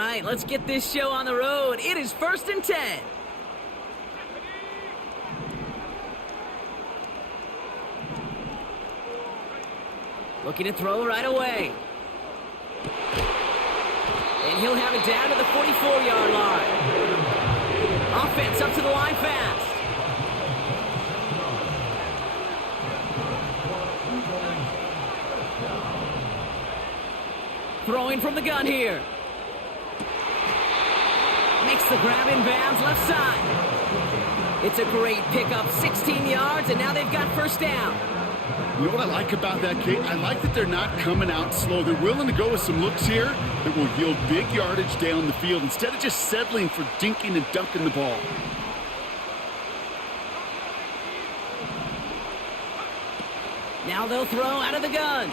right, let's get this show on the road. It is 1st and 10. Looking to throw right away. And he'll have it down to the 44-yard line. Offense up to the line fast. Throwing from the gun here. Makes the grab in bounds left side. It's a great pickup, 16 yards, and now they've got first down. You know what I like about that, Kate? I like that they're not coming out slow. They're willing to go with some looks here that will yield big yardage down the field instead of just settling for dinking and dunking the ball. Now they'll throw out of the gun.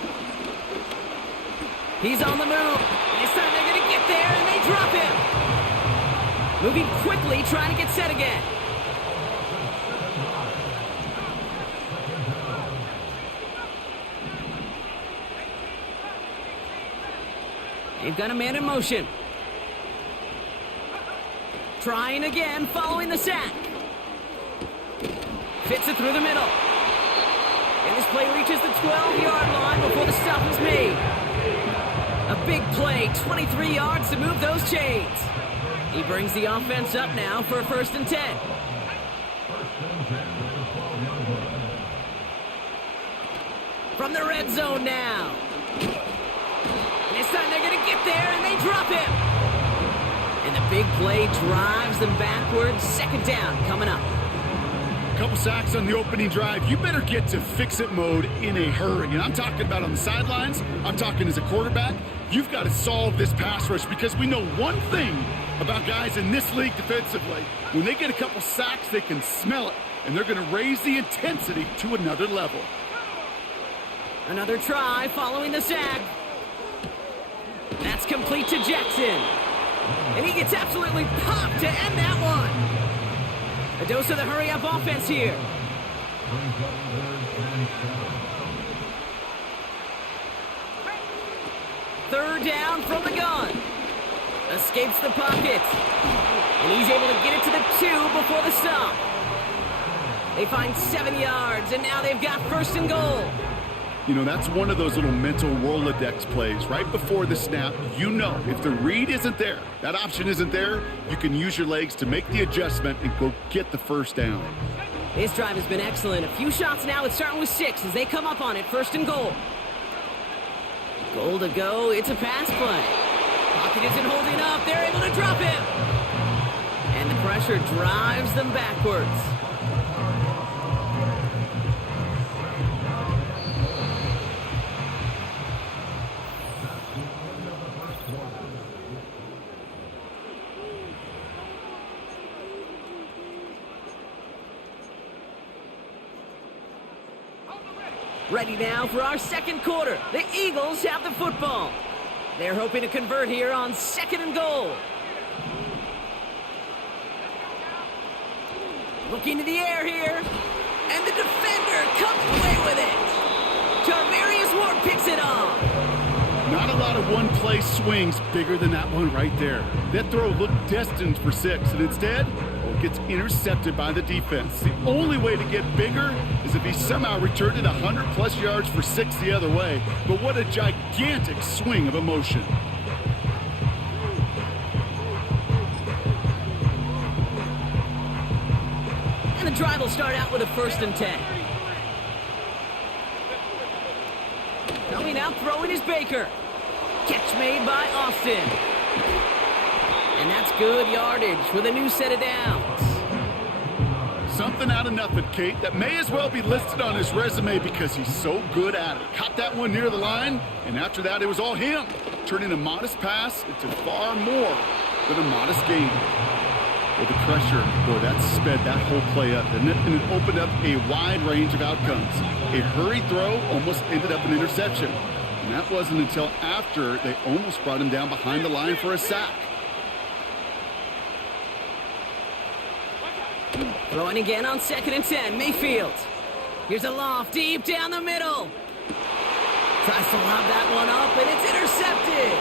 He's on the move. And this time they're going to get there, and they drop him. Moving quickly, trying to get set again. They've got a man in motion. Trying again, following the sack. Fits it through the middle. And this play reaches the 12-yard line before the stop is made. A big play, 23 yards to move those chains. He brings the offense up now for a 1st and 10. From the red zone now. This time they're going to get there, and they drop him. And the big play drives them backwards. 2nd down coming up. A couple sacks on the opening drive. You better get to fix-it mode in a hurry. And I'm talking about on the sidelines. I'm talking as a quarterback. You've got to solve this pass rush because we know one thing about guys in this league defensively. When they get a couple sacks, they can smell it, and they're going to raise the intensity to another level. Another try following the sack. That's complete to Jackson. And he gets absolutely popped to end that one. A dose of the hurry-up offense here. Third down from the gun. Escapes the pocket. And he's able to get it to the 2 before the stop. They find 7 yards, and now they've got 1st and goal. You know, that's one of those little mental Rolodex plays. Right before the snap, you know if the read isn't there, that option isn't there, you can use your legs to make the adjustment and go get the 1st down. This drive has been excellent. A few shots now. It's starting with 6 as they come up on it. 1st and goal. Goal to go. It's a pass play. Pocket isn't holding up. They're able to drop him. And the pressure drives them backwards. Ready now for our 2nd quarter. The Eagles have the football. They're hoping to convert here on 2nd and goal. Looking to the air here. And the defender comes away with it. Tarvarius Ward picks it off. Not a lot of one-play swings bigger than that one right there. That throw looked destined for 6, and instead, it gets intercepted by the defense. The only way to get bigger is if he somehow returned it 100-plus yards for 6 the other way. But what a gigantic swing of emotion. And the drive will start out with a 1st and 10. Coming out throwing is Baker. Catch made by Austin. And that's good yardage with a new set of downs. Something out of nothing, Kate, that may as well be listed on his resume because he's so good at it. Caught that one near the line, and after that, it was all him, turning a modest pass into far more than a modest gain. With the pressure, boy, that sped that whole play up, didn't it? And it opened up a wide range of outcomes. A hurried throw almost ended up an interception. And that wasn't until after they almost brought him down behind the line for a sack. Throwing again on 2nd and 10, Mayfield. Here's a loft deep down the middle. Tries to lob that one up, and it's intercepted.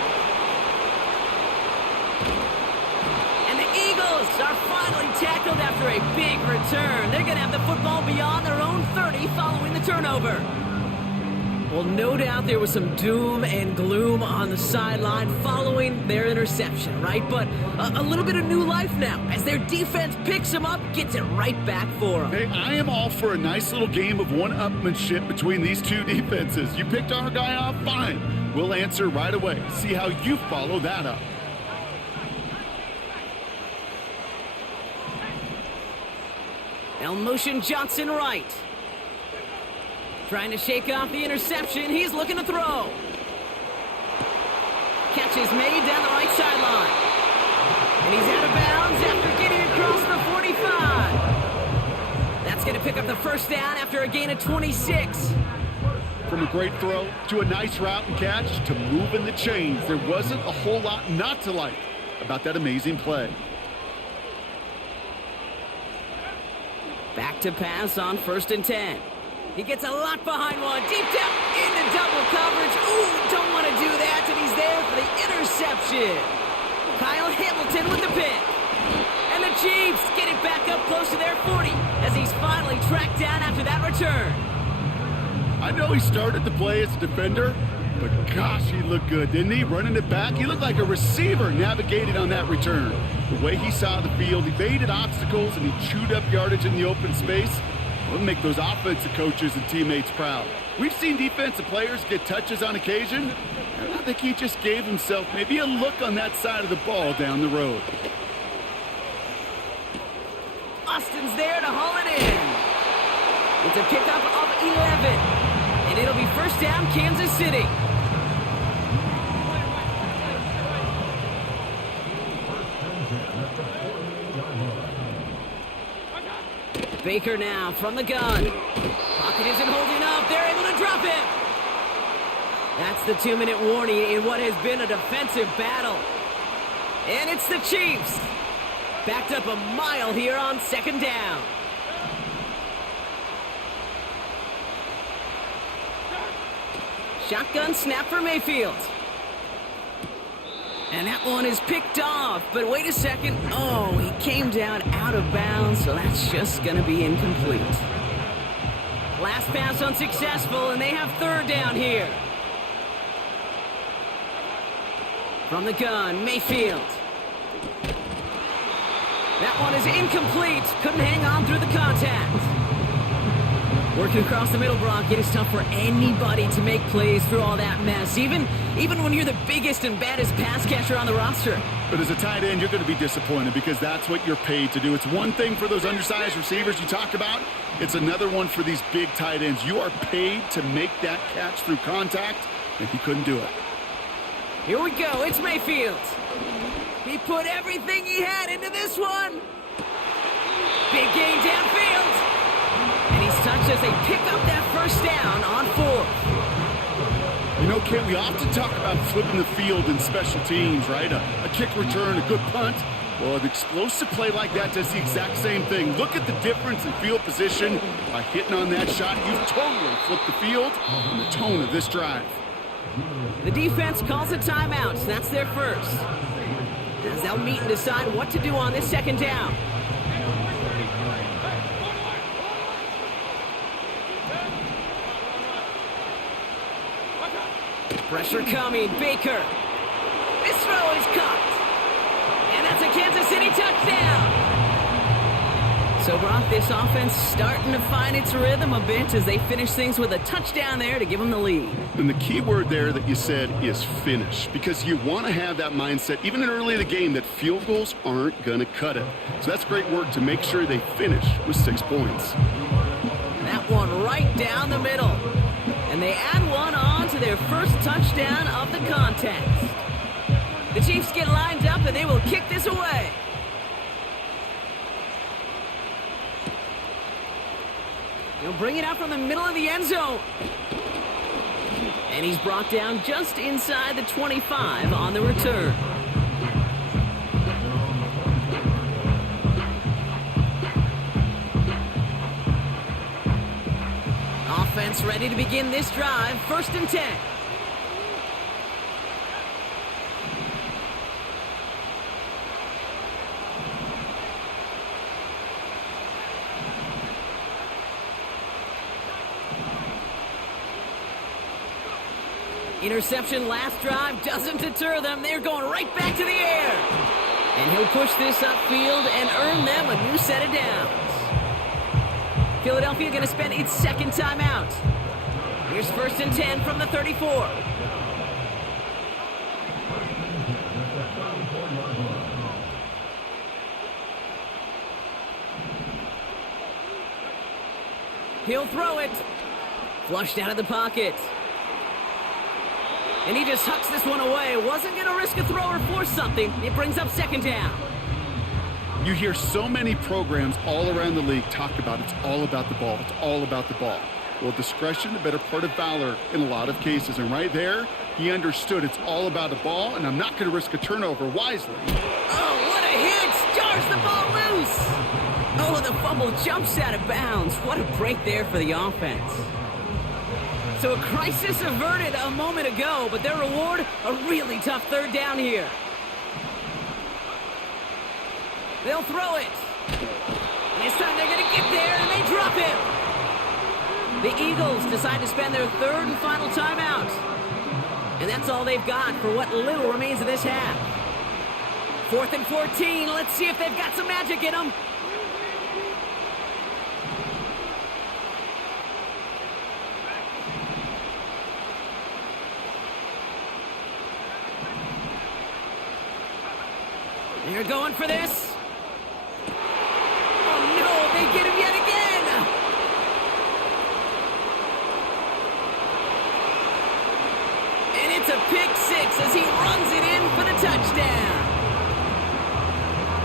tackled after a big return. They're going to have the football beyond their own 30 following the turnover. Well, no doubt there was some doom and gloom on the sideline following their interception, right? But a little bit of new life now as their defense picks them up, gets it right back for them. Hey, I am all for a nice little game of one-upmanship between these two defenses. You picked our guy off, fine. We'll answer right away. See how you follow that up. Motion Johnson right. Trying to shake off the interception. He's looking to throw. Catch is made down the right sideline. And he's out of bounds after getting across the 45. That's going to pick up the first down after a gain of 26. From a great throw to a nice route and catch to moving the chains, there wasn't a whole lot not to like about that amazing play. Back to pass on 1st and 10. He gets a lot behind one. Deep down into double coverage. Ooh, don't want to do that. And he's there for the interception. Kyle Hamilton with the pick. And the Chiefs get it back up close to their 40 as he's finally tracked down after that return. I know he started the play as a defender, but gosh, he looked good, didn't he? Running it back, he looked like a receiver navigating on that return. The way he saw the field, evaded obstacles, and he chewed up yardage in the open space. It'll make those offensive coaches and teammates proud. We've seen defensive players get touches on occasion, and I think he just gave himself maybe a look on that side of the ball down the road. Austin's there to haul it in. It's a pickup of 11, and it'll be first down, Kansas City. Baker now from the gun. Pocket isn't holding up. They're able to drop him. That's the 2-minute warning in what has been a defensive battle. And it's the Chiefs. Backed up a mile here on 2nd down. Shotgun snap for Mayfield. And that one is picked off, but wait a second. Oh, he came down out of bounds, so that's just going to be incomplete. Last pass unsuccessful, and they have 3rd down here. From the gun, Mayfield. That one is incomplete. Couldn't hang on through the contact. Working across the middle, Brock, it is tough for anybody to make plays through all that mess, even when you're the biggest and baddest pass catcher on the roster. But as a tight end, you're going to be disappointed because that's what you're paid to do. It's one thing for those undersized receivers you talk about. It's another one for these big tight ends. You are paid to make that catch through contact, and he couldn't do it. Here we go. It's Mayfield. He put everything he had into this one. Big gain downfield. And he's touched as they pick up that first down on 4th. You know, Kent, we often talk about flipping the field in special teams, right? A kick return, a good punt. Well, an explosive play like that does the exact same thing. Look at the difference in field position. By hitting on that shot, you've totally flipped the field and the tone of this drive. The defense calls a timeout. So that's their first. As they'll meet and decide what to do on this 2nd down. Pressure coming, Baker. This throw is caught. And that's a Kansas City touchdown. So, Brock, this offense starting to find its rhythm a bit as they finish things with a touchdown there to give them the lead. And the key word there that you said is finish, because you want to have that mindset, even in early in the game, that field goals aren't going to cut it. So that's great work to make sure they finish with 6 points. That one right down the middle. And they add one on to their first touchdown of the contest. The Chiefs get lined up and they will kick this away. He'll bring it out from the middle of the end zone. And he's brought down just inside the 25 on the return. Offense ready to begin this drive. 1st and 10. Interception last drive doesn't deter them. They're going right back to the air. And he'll push this upfield and earn them a new set of downs. Philadelphia going to spend its second timeout. Here's 1st and 10 from the 34. He'll throw it. Flushed out of the pocket. And he just hucks this one away. Wasn't going to risk a throw or force something. It brings up 2nd down. You hear so many programs all around the league talk about it's all about the ball. It's all about the ball. Well, discretion, the better part of valor in a lot of cases. And right there, he understood it's all about the ball, and I'm not going to risk a turnover wisely. Oh, what a hit! Jars the ball loose! Oh, the fumble jumps out of bounds. What a break there for the offense. So a crisis averted a moment ago, but their reward, a really tough 3rd down here. They'll throw it. And this time they're going to get there, and they drop him. The Eagles decide to spend their 3rd and final timeout. And that's all they've got for what little remains of this half. 4th and 14. Let's see if they've got some magic in them. They're going for this. Oh, no, they get him yet again. And it's a pick 6 as he runs it in for the touchdown.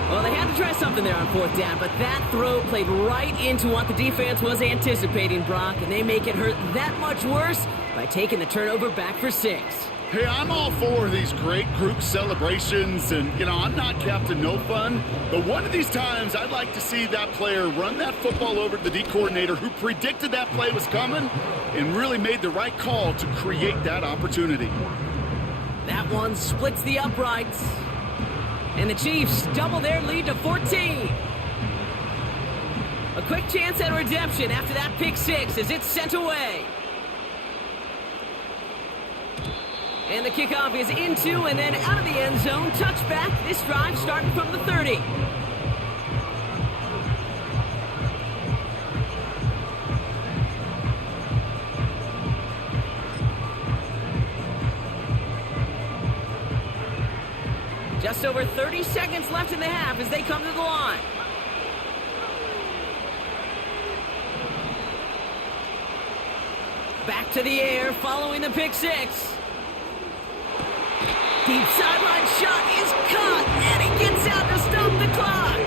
Well, they had to try something there on 4th down, but that throw played right into what the defense was anticipating, Brock, and they make it hurt that much worse by taking the turnover back for 6. Hey, I'm all for these great group celebrations, and, I'm not Captain No Fun, but one of these times I'd like to see that player run that football over to the D coordinator who predicted that play was coming and really made the right call to create that opportunity. That one splits the uprights, and the Chiefs double their lead to 14. A quick chance at redemption after that pick 6 as it's sent away. And the kickoff is into and then out of the end zone. Touchback. This drive starting from the 30. Just over 30 seconds left in the half as they come to the line. Back to the air following the pick 6. Deep sideline shot is caught, and he gets out to stop the clock.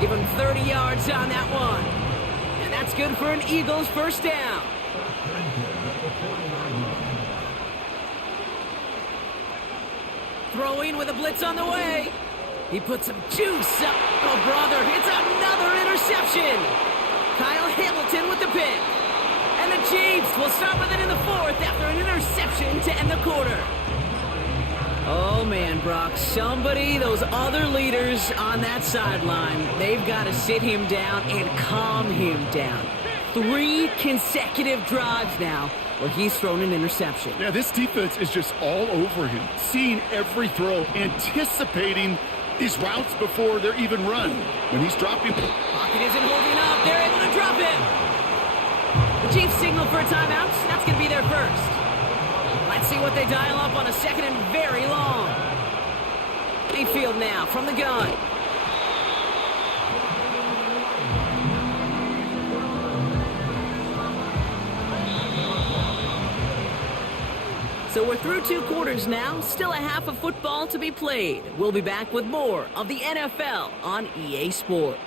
Give him 30 yards on that one. And that's good for an Eagles 1st down. Throwing with a blitz on the way. He puts some juice up. Oh, brother, it's another interception. Kyle Hamilton with the pick. And the Chiefs will start with it in the 4th after an interception to end the quarter. Oh, man, Brock, those other leaders on that sideline, they've got to sit him down and calm him down. 3 consecutive drives now where he's thrown an interception. Yeah, this defense is just all over him, seeing every throw, anticipating these routes before they're even run. When he's dropping... Pocket isn't holding up. They're able to drop him. The Chiefs signal for a timeout. That's going to be their first. Let's see what they dial up on a 2nd and very long. Mayfield now from the gun. So we're through 2 quarters now. Still a half of football to be played. We'll be back with more of the NFL on EA Sports.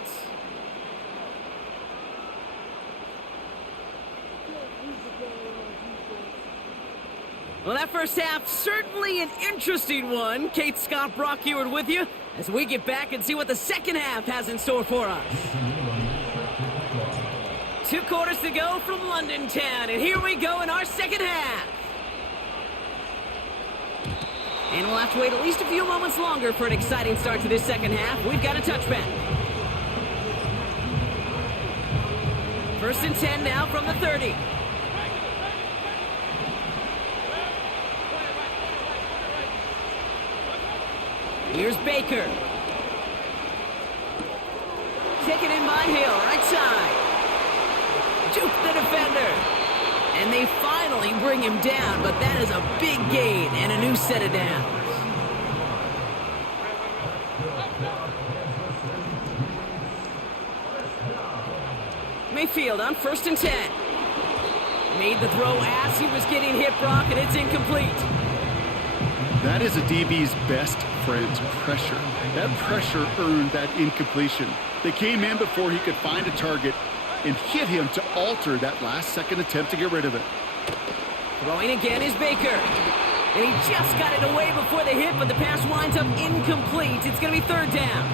Well, that first half, certainly an interesting one. Kate Scott, Brock Eward with you as we get back and see what the second half has in store for us. 2 quarters to go from London Town, and here we go in our second half. And we'll have to wait at least a few moments longer for an exciting start to this second half. We've got a touchback. 1st and 10 now from the 30. Here's Baker. Taken in by Hill, right side. Juke the defender. And they finally bring him down, but that is a big gain and a new set of downs. Mayfield on 1st and 10. Made the throw as he was getting hit, Brock, and it's incomplete. That is a DB's best friend, pressure. That pressure earned that incompletion. They came in before he could find a target and hit him to alter that last-second attempt to get rid of it. Throwing again is Baker. And he just got it away before the hit, but the pass winds up incomplete. It's going to be 3rd down.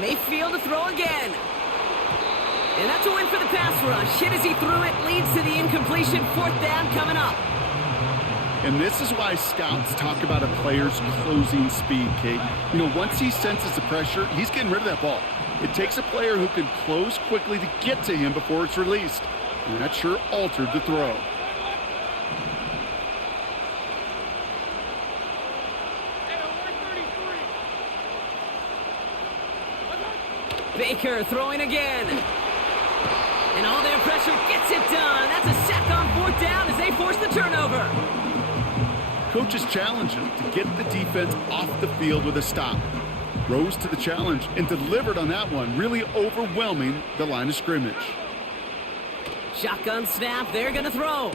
Mayfield to throw again. And that's a win for the pass rush. Hit as he threw it, leads to the incompletion. 4th down coming up. And this is why scouts talk about a player's closing speed, Kate. You know, once he senses the pressure, he's getting rid of that ball. It takes a player who can close quickly to get to him before it's released. And that sure altered the throw. Baker throwing again. And all their pressure gets it done. That's a sack on 4th down as they force the turnover. Coaches challenge him to get the defense off the field with a stop. Rose to the challenge and delivered on that one, really overwhelming the line of scrimmage. Shotgun snap, they're going to throw.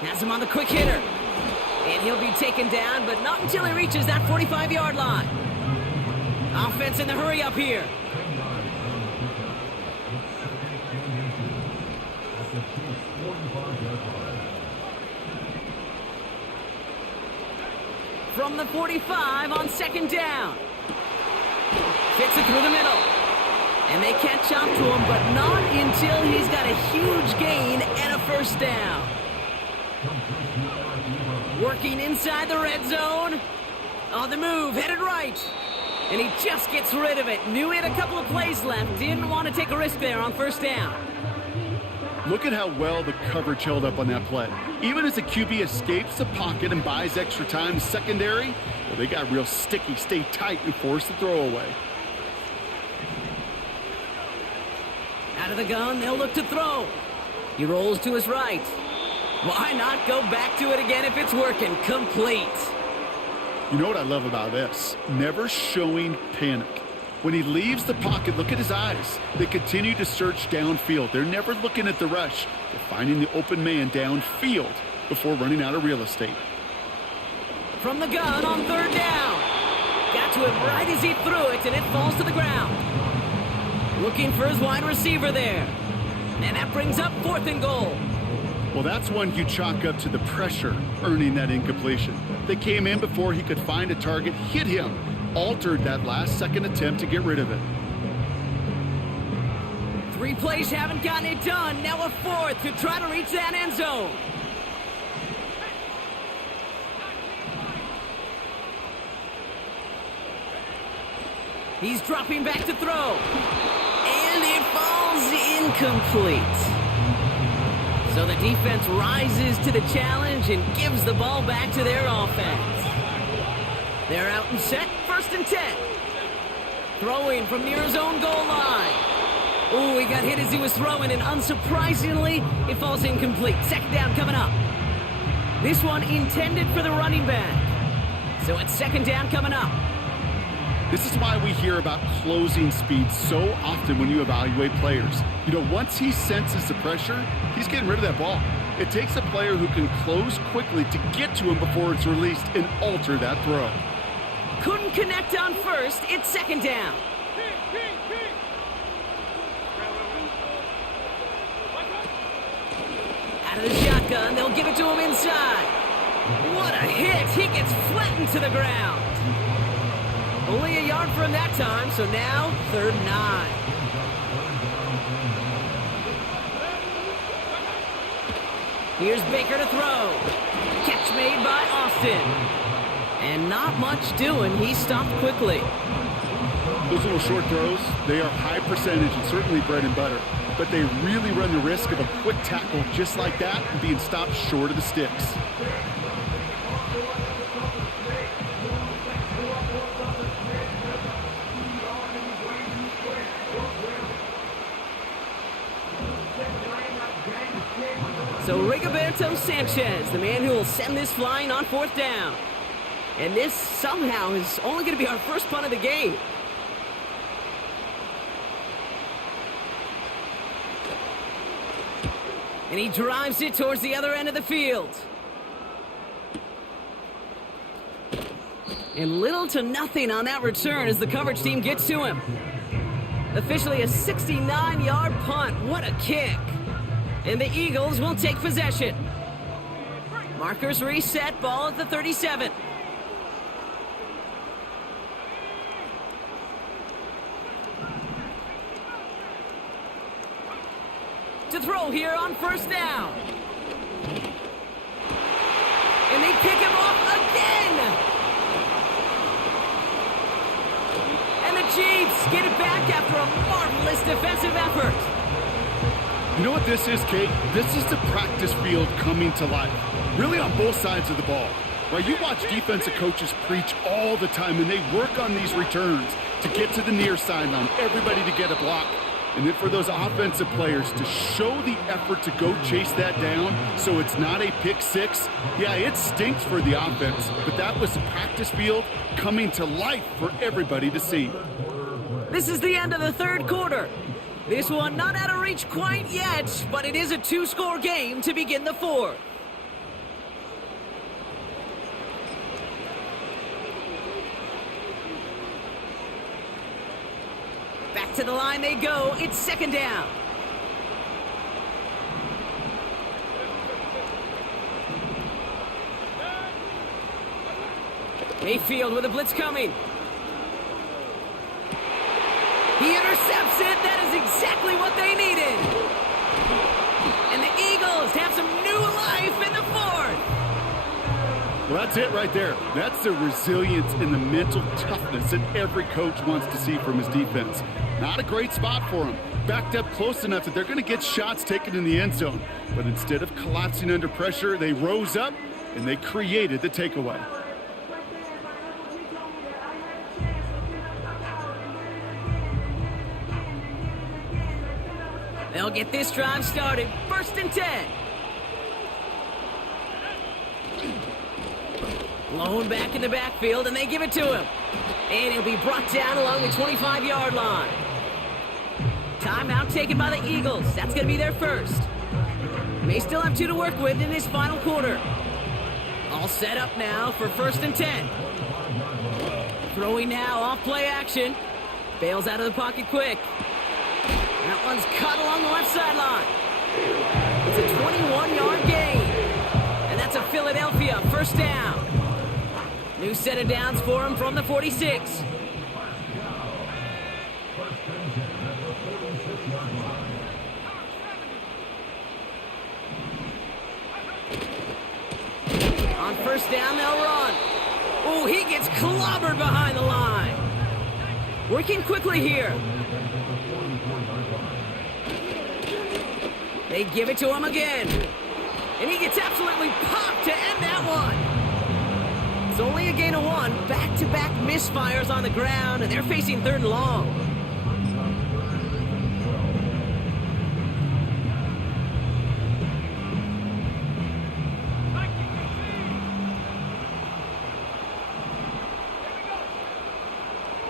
Has him on the quick hitter. And he'll be taken down, but not until he reaches that 45-yard line. Offense in the hurry up here. From the 45 on 2nd down. Fits it through the middle. And they catch up to him, but not until he's got a huge gain and a 1st down. Working inside the red zone. On the move, headed right. And he just gets rid of it. Knew he had a couple of plays left. Didn't want to take a risk there on 1st down. Look at how well the coverage held up on that play. Even as the QB escapes the pocket and buys extra time secondary, well, they got real sticky, stay tight, and force the throw away. Out of the gun, they'll look to throw. He rolls to his right. Why not go back to it again if it's working? Complete. You know what I love about this? Never showing panic. When he leaves the pocket, look at his eyes. They continue to search downfield. They're never looking at the rush. They're finding the open man downfield before running out of real estate. From the gun on 3rd down. Got to it right as he threw it, and it falls to the ground. Looking for his wide receiver there. And that brings up 4th and goal. Well, that's one you chalk up to the pressure earning that incompletion. They came in before he could find a target, hit him, altered that last-second attempt to get rid of it. 3 plays haven't gotten it done. Now a 4th to try to reach that end zone. He's dropping back to throw. And it falls incomplete. So the defense rises to the challenge and gives the ball back to their offense. They're out and set, 1st and 10. Throwing from near his own goal line. Ooh, he got hit as he was throwing, and unsurprisingly, it falls incomplete. 2nd down coming up. This one intended for the running back. So it's 2nd down coming up. This is why we hear about closing speed so often when you evaluate players. You know, once he senses the pressure, he's getting rid of that ball. It takes a player who can close quickly to get to him before it's released and alter that throw. Couldn't connect on 1st. It's 2nd down. Out of the shotgun, they'll give it to him inside. What a hit. He gets flattened to the ground. Only a yard for him that time, so now 3rd and 9. Here's Baker to throw. Catch made by Austin. And not much doing. He stopped quickly. Those little short throws, they are high percentage and certainly bread and butter. But they really run the risk of a quick tackle just like that and being stopped short of the sticks. So Rigoberto Sanchez, the man who will send this flying on 4th down. And this somehow is only going to be our first punt of the game. And he drives it towards the other end of the field. And little to nothing on that return as the coverage team gets to him. Officially a 69-yard punt. What a kick. And the Eagles will take possession. Markers reset, ball at the 37. To throw here on 1st down. And they pick him off again. And the Chiefs get it back after a marvelous defensive effort. You know what this is, Kate? This is the practice field coming to life. Really on both sides of the ball. Right? You watch defensive coaches preach all the time, and they work on these returns to get to the near sideline, everybody to get a block. And then for those offensive players to show the effort to go chase that down so it's not a pick six. Yeah, it stinks for the offense, but that was the practice field coming to life for everybody to see. This is the end of the 3rd quarter. This one not out of reach quite yet, but it is a 2-score game to begin the 4th. Back to the line they go. It's 2nd down. Mayfield with a blitz coming. He intercepts it. That is exactly what they needed. And the Eagles have some new life in the 4th. Well, that's it right there. That's the resilience and the mental toughness that every coach wants to see from his defense. Not a great spot for him. Backed up close enough that they're going to get shots taken in the end zone. But instead of collapsing under pressure, they rose up and they created the takeaway. They'll get this drive started. 1st and 10. Blown back in the backfield, and they give it to him. And he'll be brought down along the 25-yard line. Timeout taken by the Eagles. That's going to be their first. May still have 2 to work with in this final quarter. All set up now for 1st and 10. Throwing now off play action. Bails out of the pocket quick. That one's cut along the left sideline. It's a 21-yard gain. And that's a Philadelphia 1st down. New set of downs for him from the 46. On 1st down, they'll run. Oh, he gets clobbered behind the line. Working quickly here. They give it to him again. And he gets absolutely popped to end that one. It's only a gain of 1. Back-to-back misfires on the ground, and they're facing 3rd and long.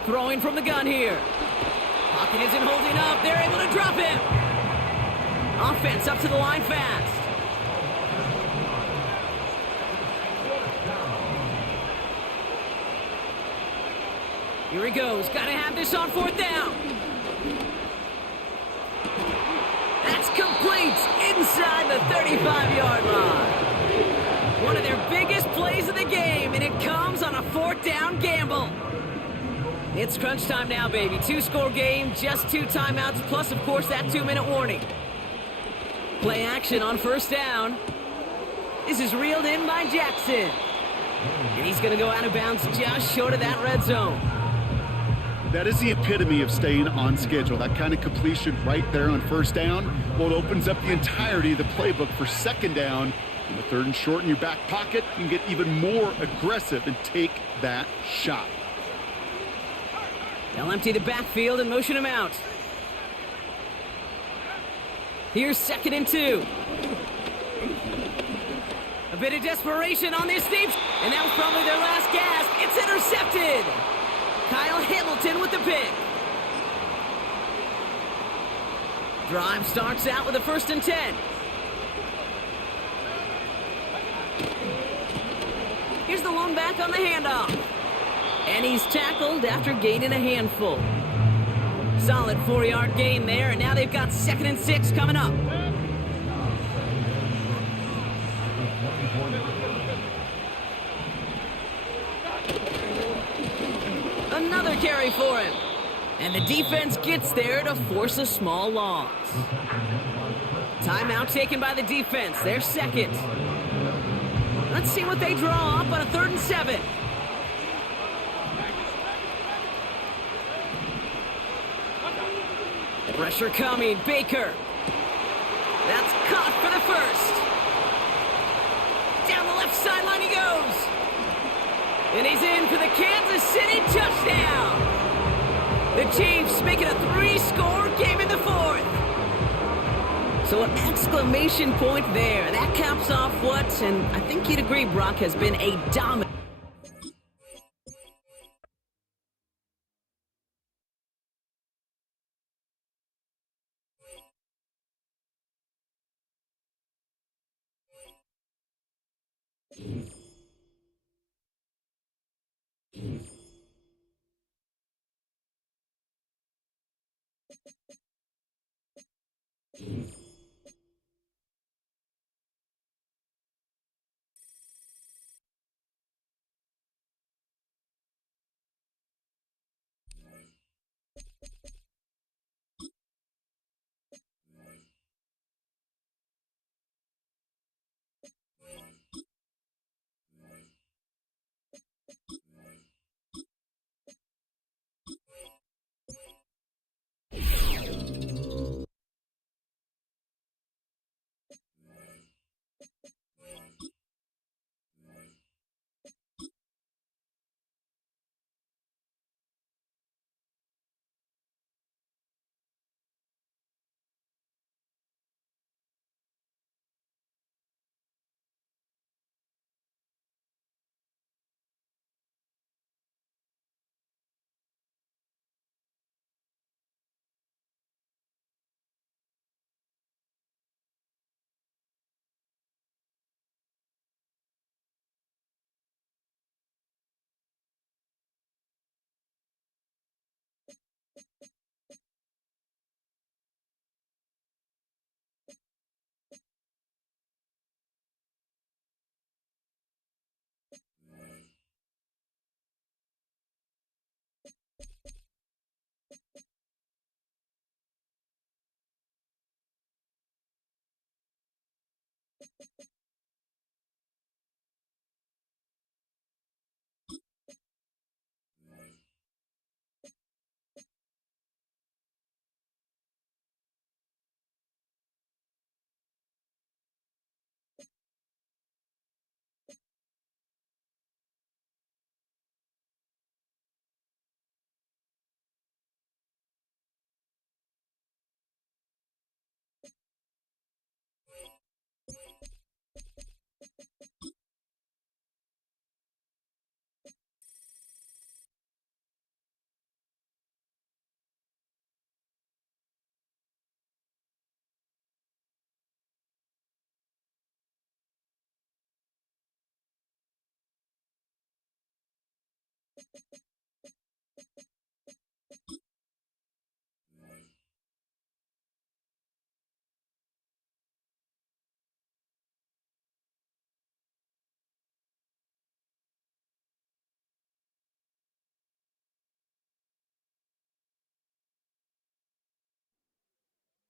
Throwing from the gun here. Pocket isn't holding up. They're able to drop him. Offense up to the line fast. Here he goes. Got to have this on 4th down. That's complete inside the 35-yard line. One of their biggest plays of the game, and it comes on a 4th down gamble. It's crunch time now, baby. 2-score game, just 2 timeouts, plus, of course, that 2-minute warning. Play action on 1st down. This is reeled in by Jackson. And he's going to go out of bounds just short of that red zone. That is the epitome of staying on schedule. That kind of completion right there on first down, well, it opens up the entirety of the playbook for second down. In the third and short in your back pocket, you can get even more aggressive and take that shot. They'll empty the backfield and motion him out. Here's 2nd and 2. A bit of desperation on this team, and that was probably their last gasp. It's intercepted. Kyle Hamilton with the pick. Drive starts out with a 1st and 10. Here's the lone back on the handoff. And he's tackled after gaining a handful. Solid 4-yard gain there, and now they've got 2nd and 6 coming up. Another carry for him. And the defense gets there to force a small loss. Timeout taken by the defense. They're second. Let's see what they draw up on a 3rd and 7. Pressure coming. Baker. That's caught for the 1st. Down the left sideline he goes. And he's in for the Kansas City touchdown. The Chiefs make it a 3-score game in the 4th. So an exclamation point there. That caps off what, and I think you'd agree, Brock, has been a dominant.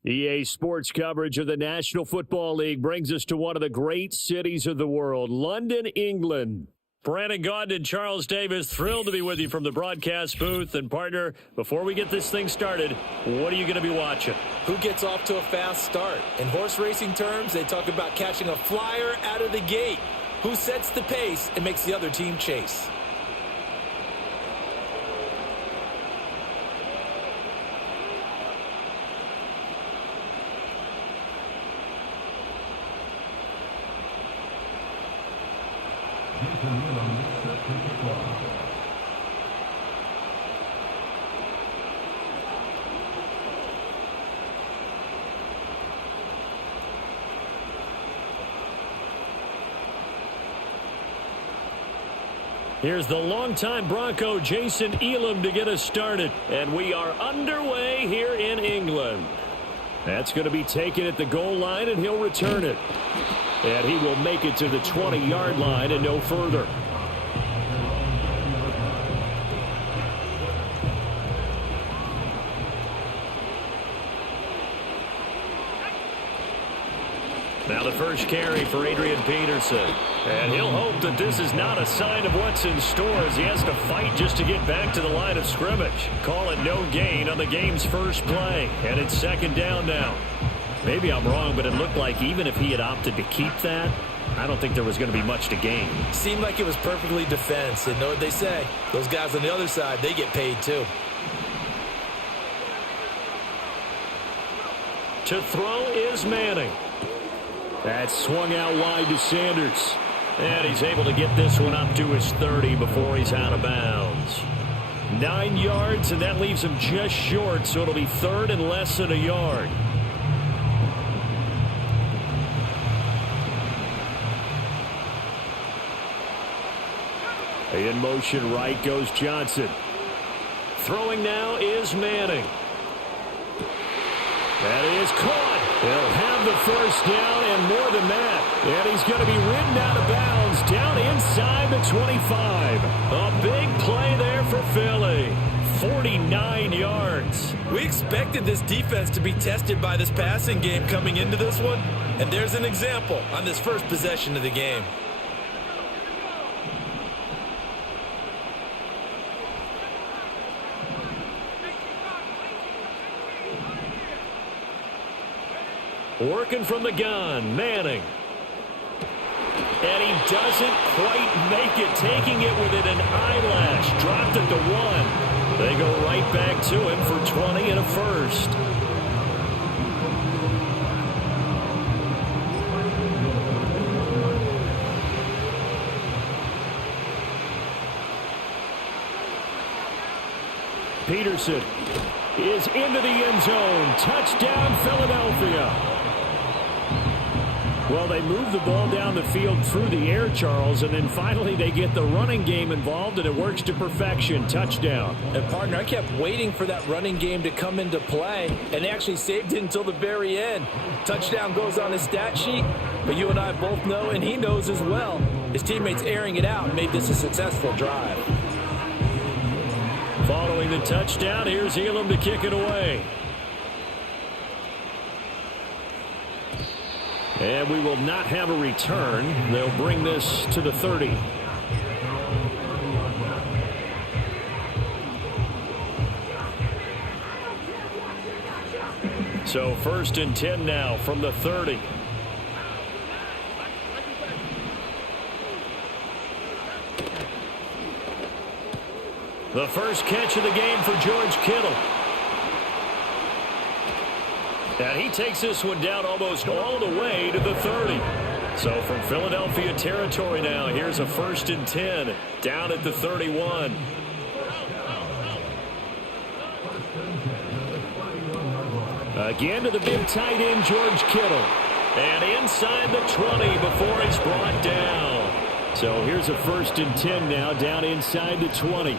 EA Sports coverage of the National Football League brings us to one of the great cities of the world, London, England. Brandon Gaudin and Charles Davis, thrilled to be with you from the broadcast booth. And, partner, before we get this thing started, what are you going to be watching? Who gets off to a fast start? In horse racing terms, they talk about catching a flyer out of the gate. Who sets the pace and makes the other team chase? Here's the longtime Bronco, Jason Elam, to get us started. And we are underway here in England. That's going to be taken at the goal line, and he'll return it. And he will make it to the 20-yard line and no further. Now the first carry for Adrian Peterson. And he'll hope that this is not a sign of what's in store as he has to fight just to get back to the line of scrimmage. Call it no gain on the game's first play. And it's second down now. Maybe I'm wrong, but it looked like even if he had opted to keep that, I don't think there was going to be much to gain. Seemed like it was perfectly defense. And know what they say? Those guys on the other side, they get paid too. To throw is Manning. That's swung out wide to Sanders. And he's able to get this one up to his 30 before he's out of bounds. 9 yards, and that leaves him just short, so it'll be third and less than a yard. In motion right goes Johnson. Throwing now is Manning. That is caught. He'll have the first down and more than that. And he's going to be ridden out of bounds down inside the 25. A big play there for Philly. 49 yards. We expected this defense to be tested by this passing game coming into this one. And there's an example on this first possession of the game. Working from the gun, Manning. And he doesn't quite make it, taking it within an eyelash. Dropped it to 1. They go right back to him for 20 and a first. Peterson is into the end zone. Touchdown, Philadelphia. Well, they move the ball down the field through the air, Charles, and then finally they get the running game involved, and it works to perfection. Touchdown. And, partner, I kept waiting for that running game to come into play, and they actually saved it until the very end. Touchdown goes on his stat sheet, but you and I both know, and he knows as well, his teammates airing it out made this a successful drive. Following the touchdown, here's Elam to kick it away. And we will not have a return. They'll bring this to the 30. So 1st and 10 now from the 30. The first catch of the game for George Kittle. And he takes this one down almost all the way to the 30. So from Philadelphia territory now, here's a 1st and 10 down at the 31. Again to the big tight end, George Kittle. And inside the 20 before he's brought down. So here's a 1st and 10 now down inside the 20.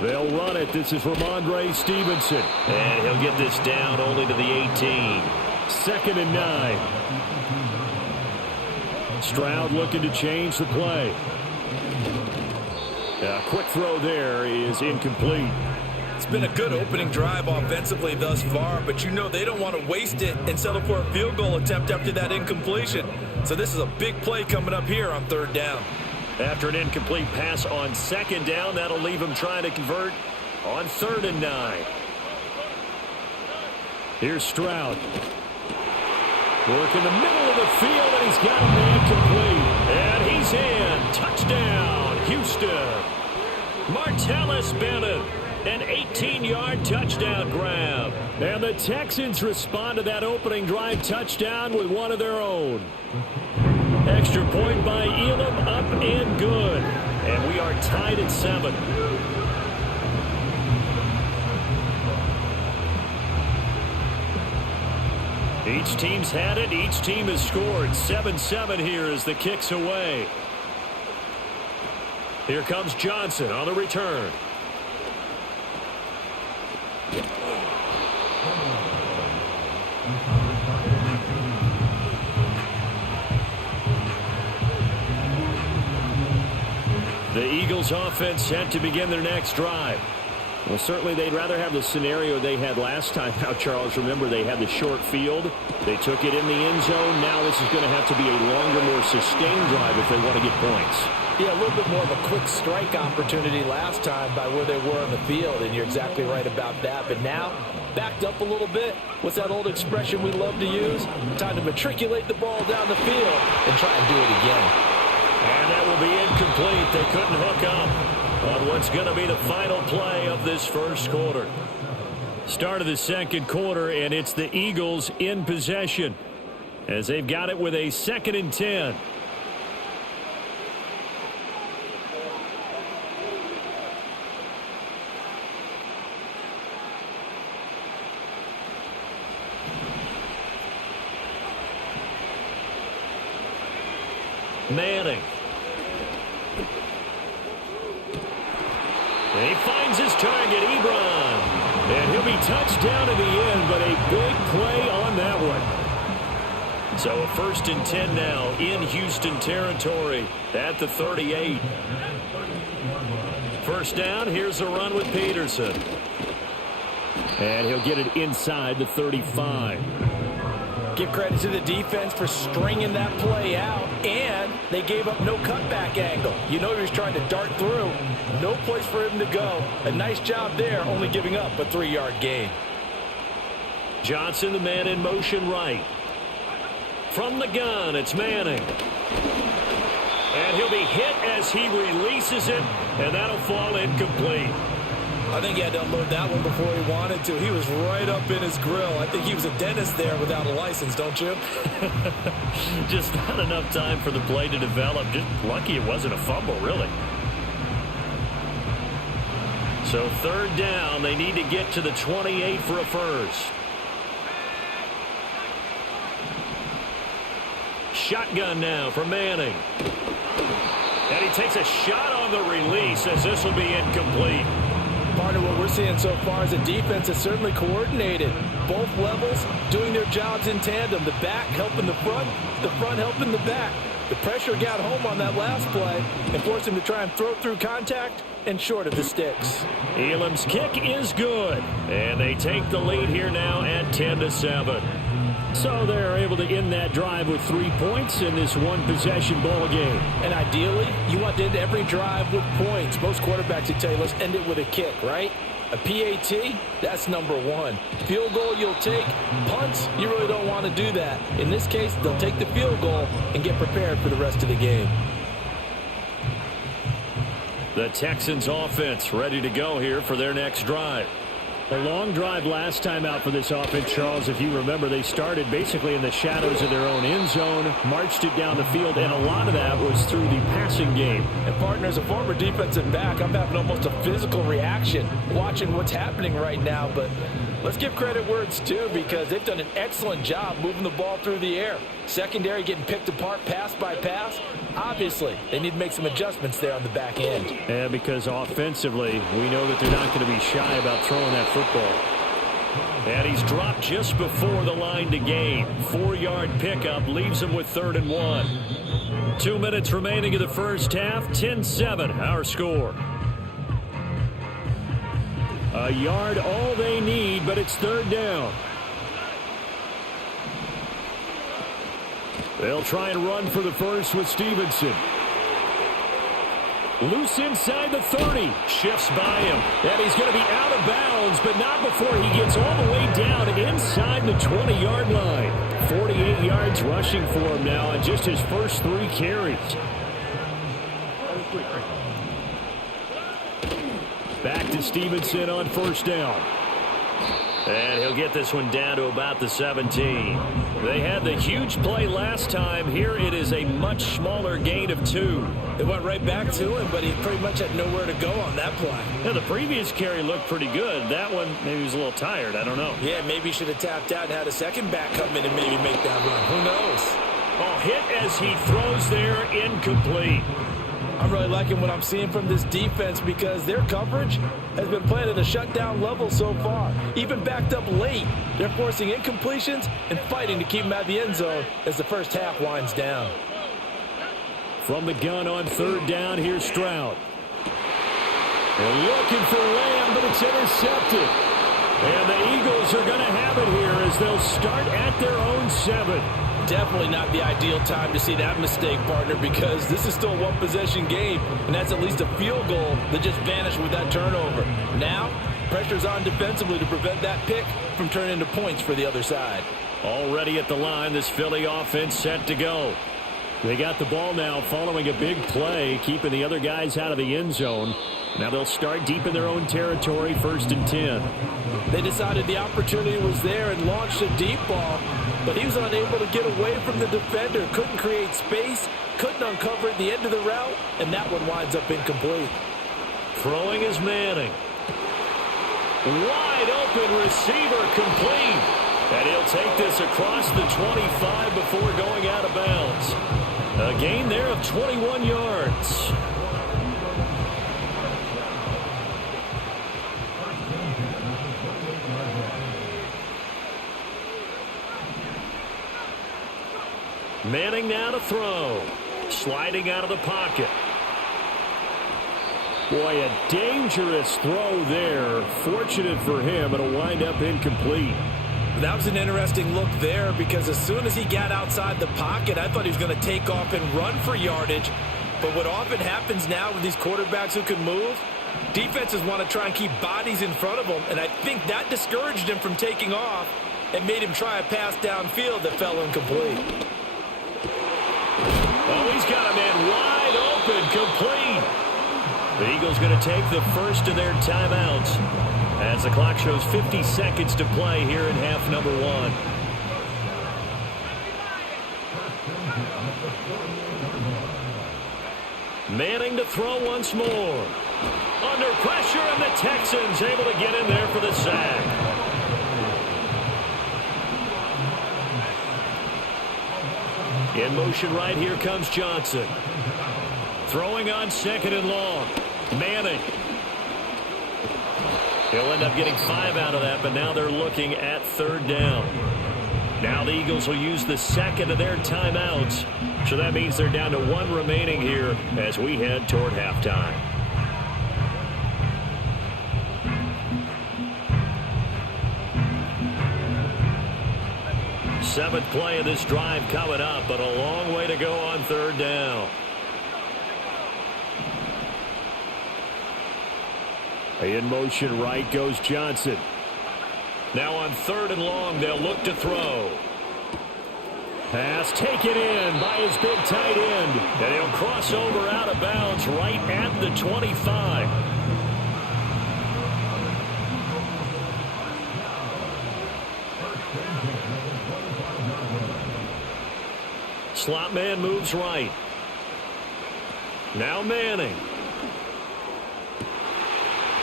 They'll run it. This is Ramondre Stevenson. And he'll get this down only to the 18. 2nd and 9. Stroud looking to change the play. A quick throw there is incomplete. It's been a good opening drive offensively thus far, but you know they don't want to waste it and settle for a field goal attempt after that incompletion. So this is a big play coming up here on 3rd down. After an incomplete pass on 2nd down, that'll leave him trying to convert on 3rd and 9. Here's Stroud. Work in the middle of the field, and he's got a man complete. And he's in. Touchdown, Houston. Martellus Bennett, an 18-yard touchdown grab. And the Texans respond to that opening drive touchdown with one of their own. Extra point by Elam, up and good. And we are tied at 7. Each team's had it. Each team has scored. 7-7 here as the kick's away. Here comes Johnson on the return. The Eagles offense set to begin their next drive. Well, certainly they'd rather have the scenario they had last time. Now, Charles, remember they had the short field. They took it in the end zone. Now this is going to have to be a longer, more sustained drive if they want to get points. Yeah, a little bit more of a quick strike opportunity last time by where they were on the field, and you're exactly right about that. But now, backed up a little bit. What's that old expression we love to use? Time to matriculate the ball down the field and try and do it again. And that will be incomplete. They couldn't hook up on what's going to be the final play of this first quarter. Start of the second quarter, and it's the Eagles in possession as they've got it with a 2nd and 10. Manning. And he finds his target, Ebron. And he'll be touched down in the end, but a big play on that one. So a 1st and 10 now in Houston territory at the 38. First down, here's a run with Peterson. And he'll get it inside the 35. Give credit to the defense for stringing that play out, and they gave up no cutback angle. You know he was trying to dart through. No place for him to go. A nice job there, only giving up a 3-yard gain. Johnson, the man in motion right. From the gun, it's Manning. And he'll be hit as he releases it, and that'll fall incomplete. I think he had to unload that one before he wanted to. He was right up in his grill. I think he was a dentist there without a license, don't you? Just not enough time for the play to develop. Just lucky it wasn't a fumble, really. So 3rd down, they need to get to the 28 for a first. Shotgun now for Manning. And he takes a shot on the release as this will be incomplete. Part of what we're seeing so far is a defense that's certainly coordinated. Both levels doing their jobs in tandem. The back helping the front helping the back. The pressure got home on that last play and forced him to try and throw through contact and short of the sticks. Elam's kick is good. And they take the lead here now at 10-7. So they're able to end that drive with 3 points in this one-possession ball game. And ideally, you want to end every drive with points. Most quarterbacks would tell you, let's end it with a kick, right? A PAT, that's number 1. Field goal you'll take. Punts, you really don't want to do that. In this case, they'll take the field goal and get prepared for the rest of the game. The Texans offense ready to go here for their next drive. A long drive last time out for this offense, Charles. If you remember, they started basically in the shadows of their own end zone, marched it down the field, and a lot of that was through the passing game. And, partner, as a former defensive back, I'm having almost a physical reaction watching what's happening right now. But let's give credit where it's due because they've done an excellent job moving the ball through the air. Secondary getting picked apart pass by pass. Obviously, they need to make some adjustments there on the back end. And because offensively, we know that they're not going to be shy about throwing that football. And he's dropped just before the line to gain. 4-yard pickup leaves him with 3rd and 1. 2 minutes remaining in the first half. 10-7, our score. A yard all they need, but it's third down. They'll try and run for the first with Stevenson. Loose inside the 30. Shifts by him. And he's going to be out of bounds, but not before he gets all the way down inside the 20-yard line. 48 yards rushing for him now on just his first 3 carries. Back to Stevenson on first down. And he'll get this one down to about the 17. They had the huge play last time. Here it is a much smaller gain of 2. They went right back to him, but he pretty much had nowhere to go on that play. Yeah, the previous carry looked pretty good. That one, maybe he was a little tired. I don't know. Yeah, maybe he should have tapped out and had a second back come in and maybe make that run. Who knows? Oh, hit as he throws there, incomplete. I'm really liking what I'm seeing from this defense because their coverage has been playing at a shutdown level so far. Even backed up late, they're forcing incompletions and fighting to keep them out of the end zone as the first half winds down. From the gun on third down, here's Stroud. They're looking for Lamb, but it's intercepted. And the Eagles are going to have it here as they'll start at their own 7. Definitely not the ideal time to see that mistake, partner, because this is still a one-possession game, and that's at least a field goal that just vanished with that turnover. Now, pressure's on defensively to prevent that pick from turning into points for the other side. Already at the line, this Philly offense set to go. They got the ball now following a big play, keeping the other guys out of the end zone. Now they'll start deep in their own territory, 1st and 10. They decided the opportunity was there and launched a deep ball, but he was unable to get away from the defender, couldn't create space, couldn't uncover at the end of the route, and that one winds up incomplete. Throwing is Manning. Wide open receiver complete. And he'll take this across the 25 before going out of bounds. A gain there of 21 yards. Manning now to throw. Sliding out of the pocket. Boy, a dangerous throw there. Fortunate for him, it'll wind up incomplete. That was an interesting look there because as soon as he got outside the pocket, I thought he was going to take off and run for yardage. But what often happens now with these quarterbacks who can move, defenses want to try and keep bodies in front of them, and I think that discouraged him from taking off and made him try a pass downfield that fell incomplete. Oh, he's got a man wide open, complete. The Eagles going to take the first of their timeouts as the clock shows 50 seconds to play here in half number 1. Manning to throw once more. Under pressure, and the Texans able to get in there for the sack. In motion right, here comes Johnson. Throwing on 2nd and long. Manning. He'll end up getting 5 out of that, but now they're looking at 3rd down. Now the Eagles will use the second of their timeouts. So that means they're down to 1 remaining here as we head toward halftime. Seventh play of this drive coming up, but a long way to go on 3rd down. In motion right goes Johnson. Now on 3rd and long, they'll look to throw. Pass taken in by his big tight end. And he'll cross over out of bounds right at the 25. Slot man moves right. Now Manning.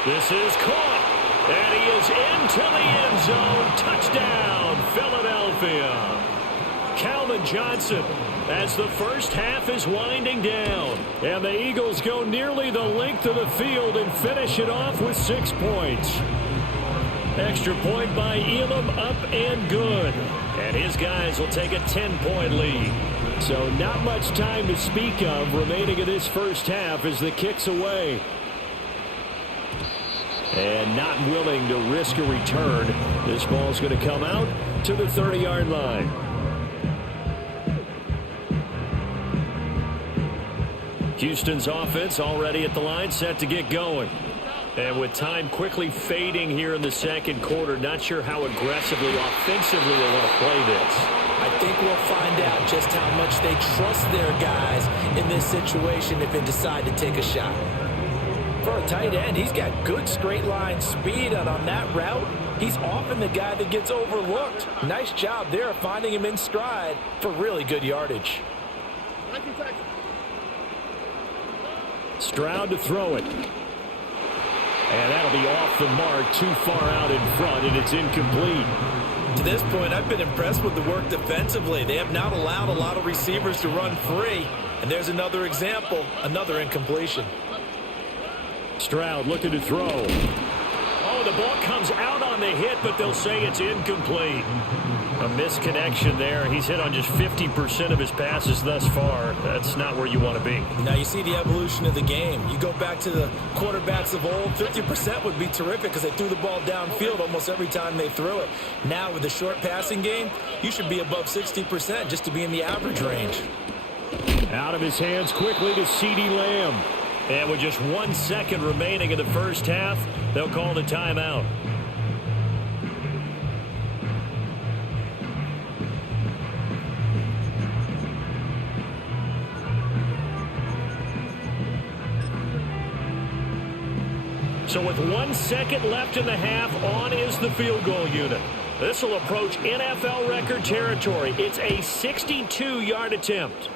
This is caught. And he is into the end zone. Touchdown, Philadelphia. Calvin Johnson as the first half is winding down. And the Eagles go nearly the length of the field and finish it off with 6 points. Extra point by Elam, up and good. And his guys will take a 10-point lead. So not much time to speak of remaining in this first half as the kick's away. And not willing to risk a return. This ball's going to come out to the 30-yard line. Houston's offense already at the line, set to get going. And with time quickly fading here in the second quarter, not sure how aggressively, offensively they want to play this. I think we'll find out just how much they trust their guys in this situation if they decide to take a shot. For a tight end, he's got good straight line speed, and on that route, he's often the guy that gets overlooked. Nice job there of finding him in stride for really good yardage. Stroud to throw it. And that'll be off the mark, too far out in front, and it's incomplete. To this point, I've been impressed with the work defensively. They have not allowed a lot of receivers to run free. And there's another example, another incompletion. Stroud looking to throw. Oh, the ball comes out on the hit, but they'll say it's incomplete. A misconnection there. He's hit on just 50% of his passes thus far. That's not where you want to be. Now you see the evolution of the game. You go back to the quarterbacks of old, 50% would be terrific because they threw the ball downfield almost every time they threw it. Now with the short passing game, you should be above 60% just to be in the average range. Out of his hands quickly to CeeDee Lamb. And with just 1 second remaining in the first half, they'll call the timeout. So with 1 second left in the half, on is the field goal unit. This will approach NFL record territory. It's a 62-yard attempt.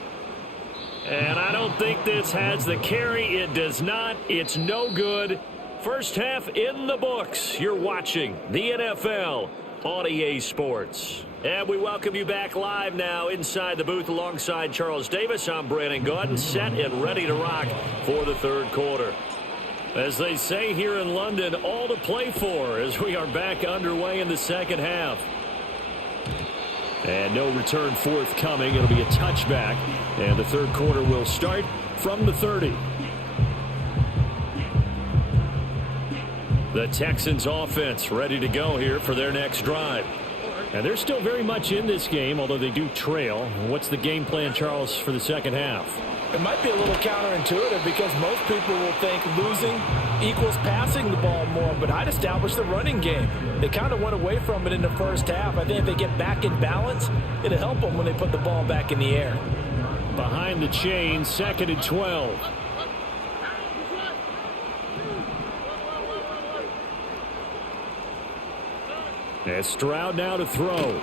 And I don't think this has the carry. It does not. It's no good. First half in the books. You're watching the NFL on EA Sports. And we welcome you back live now inside the booth alongside Charles Davis. I'm Brandon Gaudin, set and ready to rock for the third quarter. As they say here in London, all to play for as we are back underway in the second half. And no return forthcoming. It'll be a touchback. And the third quarter will start from the 30. The Texans offense ready to go here for their next drive. And they're still very much in this game, although they do trail. What's the game plan, Charles, for the second half? It might be a little counterintuitive because most people will think losing equals passing the ball more, but I'd establish the running game. They kind of went away from it in the first half. I think if they get back in balance, it'll help them when they put the ball back in the air. Behind the chain, 2nd and 12. And Stroud now to throw.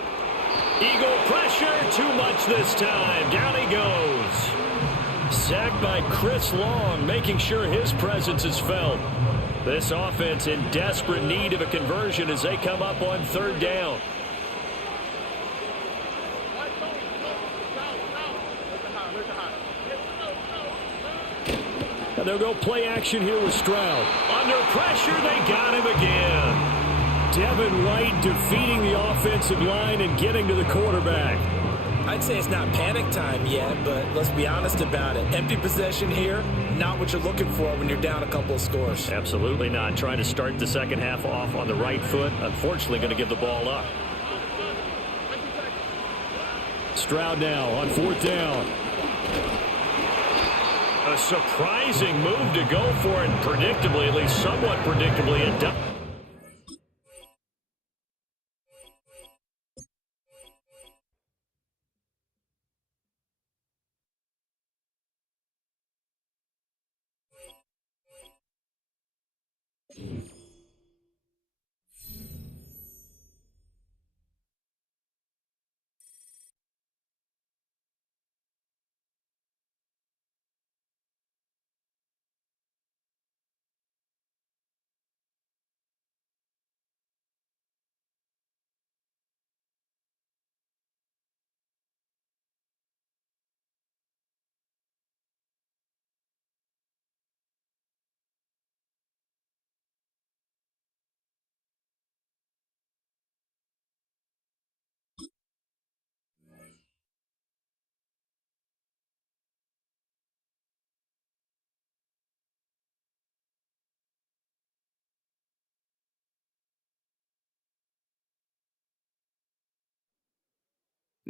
Eagle pressure, too much this time. Down he goes. Sacked by Chris Long, making sure his presence is felt. This offense in desperate need of a conversion as they come up on third down. And they'll go play action here with Stroud. Under pressure, they got him again. Devin White defeating the offensive line and getting to the quarterback. I'd say it's not panic time yet, but let's be honest about it. Empty possession here, not what you're looking for when you're down a couple of scores. Absolutely not. Trying to start the second half off on the right foot. Unfortunately, going to give the ball up. Stroud now on fourth down. A surprising move to go for it, predictably, at least somewhat predictably, it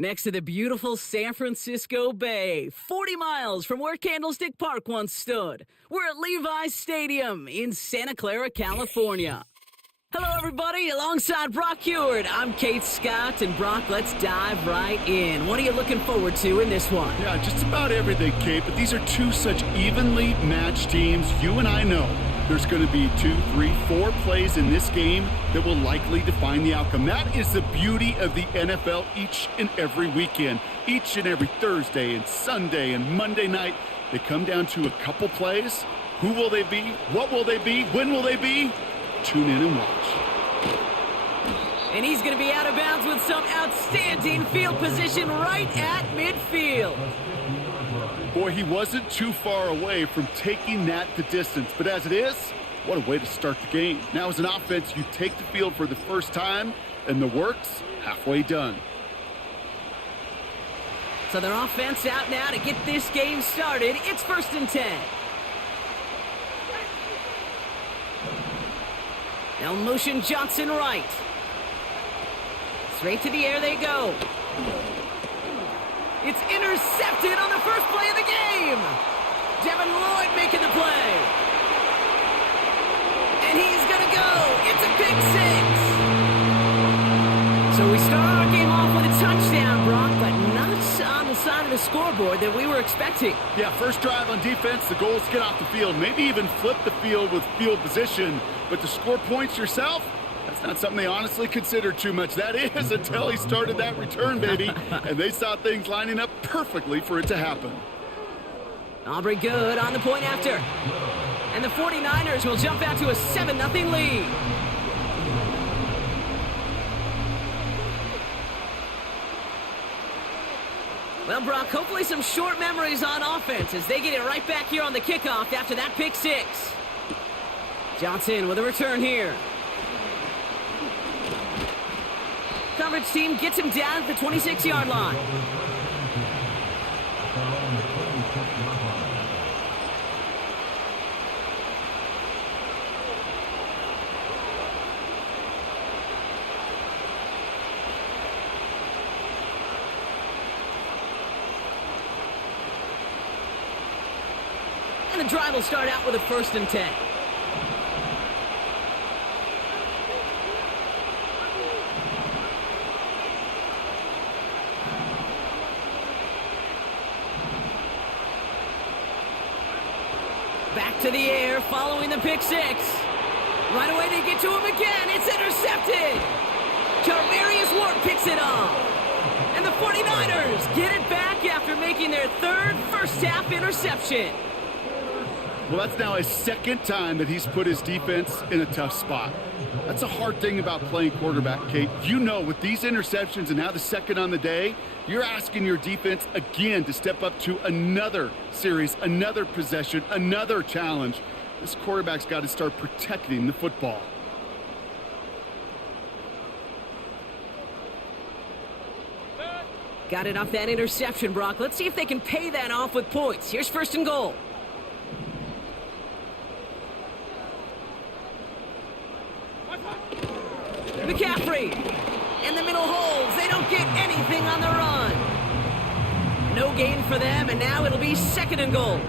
next to the beautiful San Francisco Bay, 40 miles from where Candlestick Park once stood. We're at Levi's Stadium in Santa Clara, California. Hello, everybody. Alongside Brock Heward, I'm Kate Scott, and Brock, let's dive right in. What are you looking forward to in this one? Yeah, just about everything, Kate, but these are two such evenly matched teams. You and I know there's going to be 2, 3, 4 plays in this game that will likely define the outcome. That is the beauty of the NFL each and every weekend. Each and every Thursday and Sunday and Monday night, they come down to a couple plays. Who will they be? What will they be? When will they be? Tune in and watch. And he's going to be out of bounds with some outstanding field position right at midfield. Boy, he wasn't too far away from taking that the distance. But as it is, what a way to start the game. Now as an offense, you take the field for the first time, and the work's halfway done. So their offense out now to get this game started. It's 1st and 10. Now motion Johnson right. Straight to the air they go. It's intercepted on the first play of the game. Devin Lloyd making the play. And he's going to go. It's a pick 6. So we start our game off with a touchdown, Brock, but not on the side of the scoreboard that we were expecting. Yeah, first drive on defense, the goal is to get off the field, maybe even flip the field with field position. But to score points yourself, that's not something they honestly considered too much. That is until he started that return, baby. And they saw things lining up perfectly for it to happen. Aubrey good on the point after. And the 49ers will jump out to a 7-0 lead. Well, Brock, hopefully some short memories on offense as they get it right back here on the kickoff after that pick 6. Johnson with a return here. Coverage team gets him down at the 26-yard line. And the drive will start out with a 1st and 10. Back to the air, following the pick 6. Right away, they get to him again. It's intercepted. Charvarius Ward picks it off. And the 49ers get it back after making their 3rd first-half interception. Well, that's now his 2nd time that he's put his defense in a tough spot. That's a hard thing about playing quarterback, Kate. You know, with these interceptions and now the 2nd on the day, you're asking your defense again to step up to another series, another possession, another challenge. This quarterback's got to start protecting the football. Got it off that interception, Brock. Let's see if they can pay that off with points. Here's 1st and goal. McCaffrey in the middle holds. They don't get anything on the run. No gain for them, and now it'll be 2nd and goal.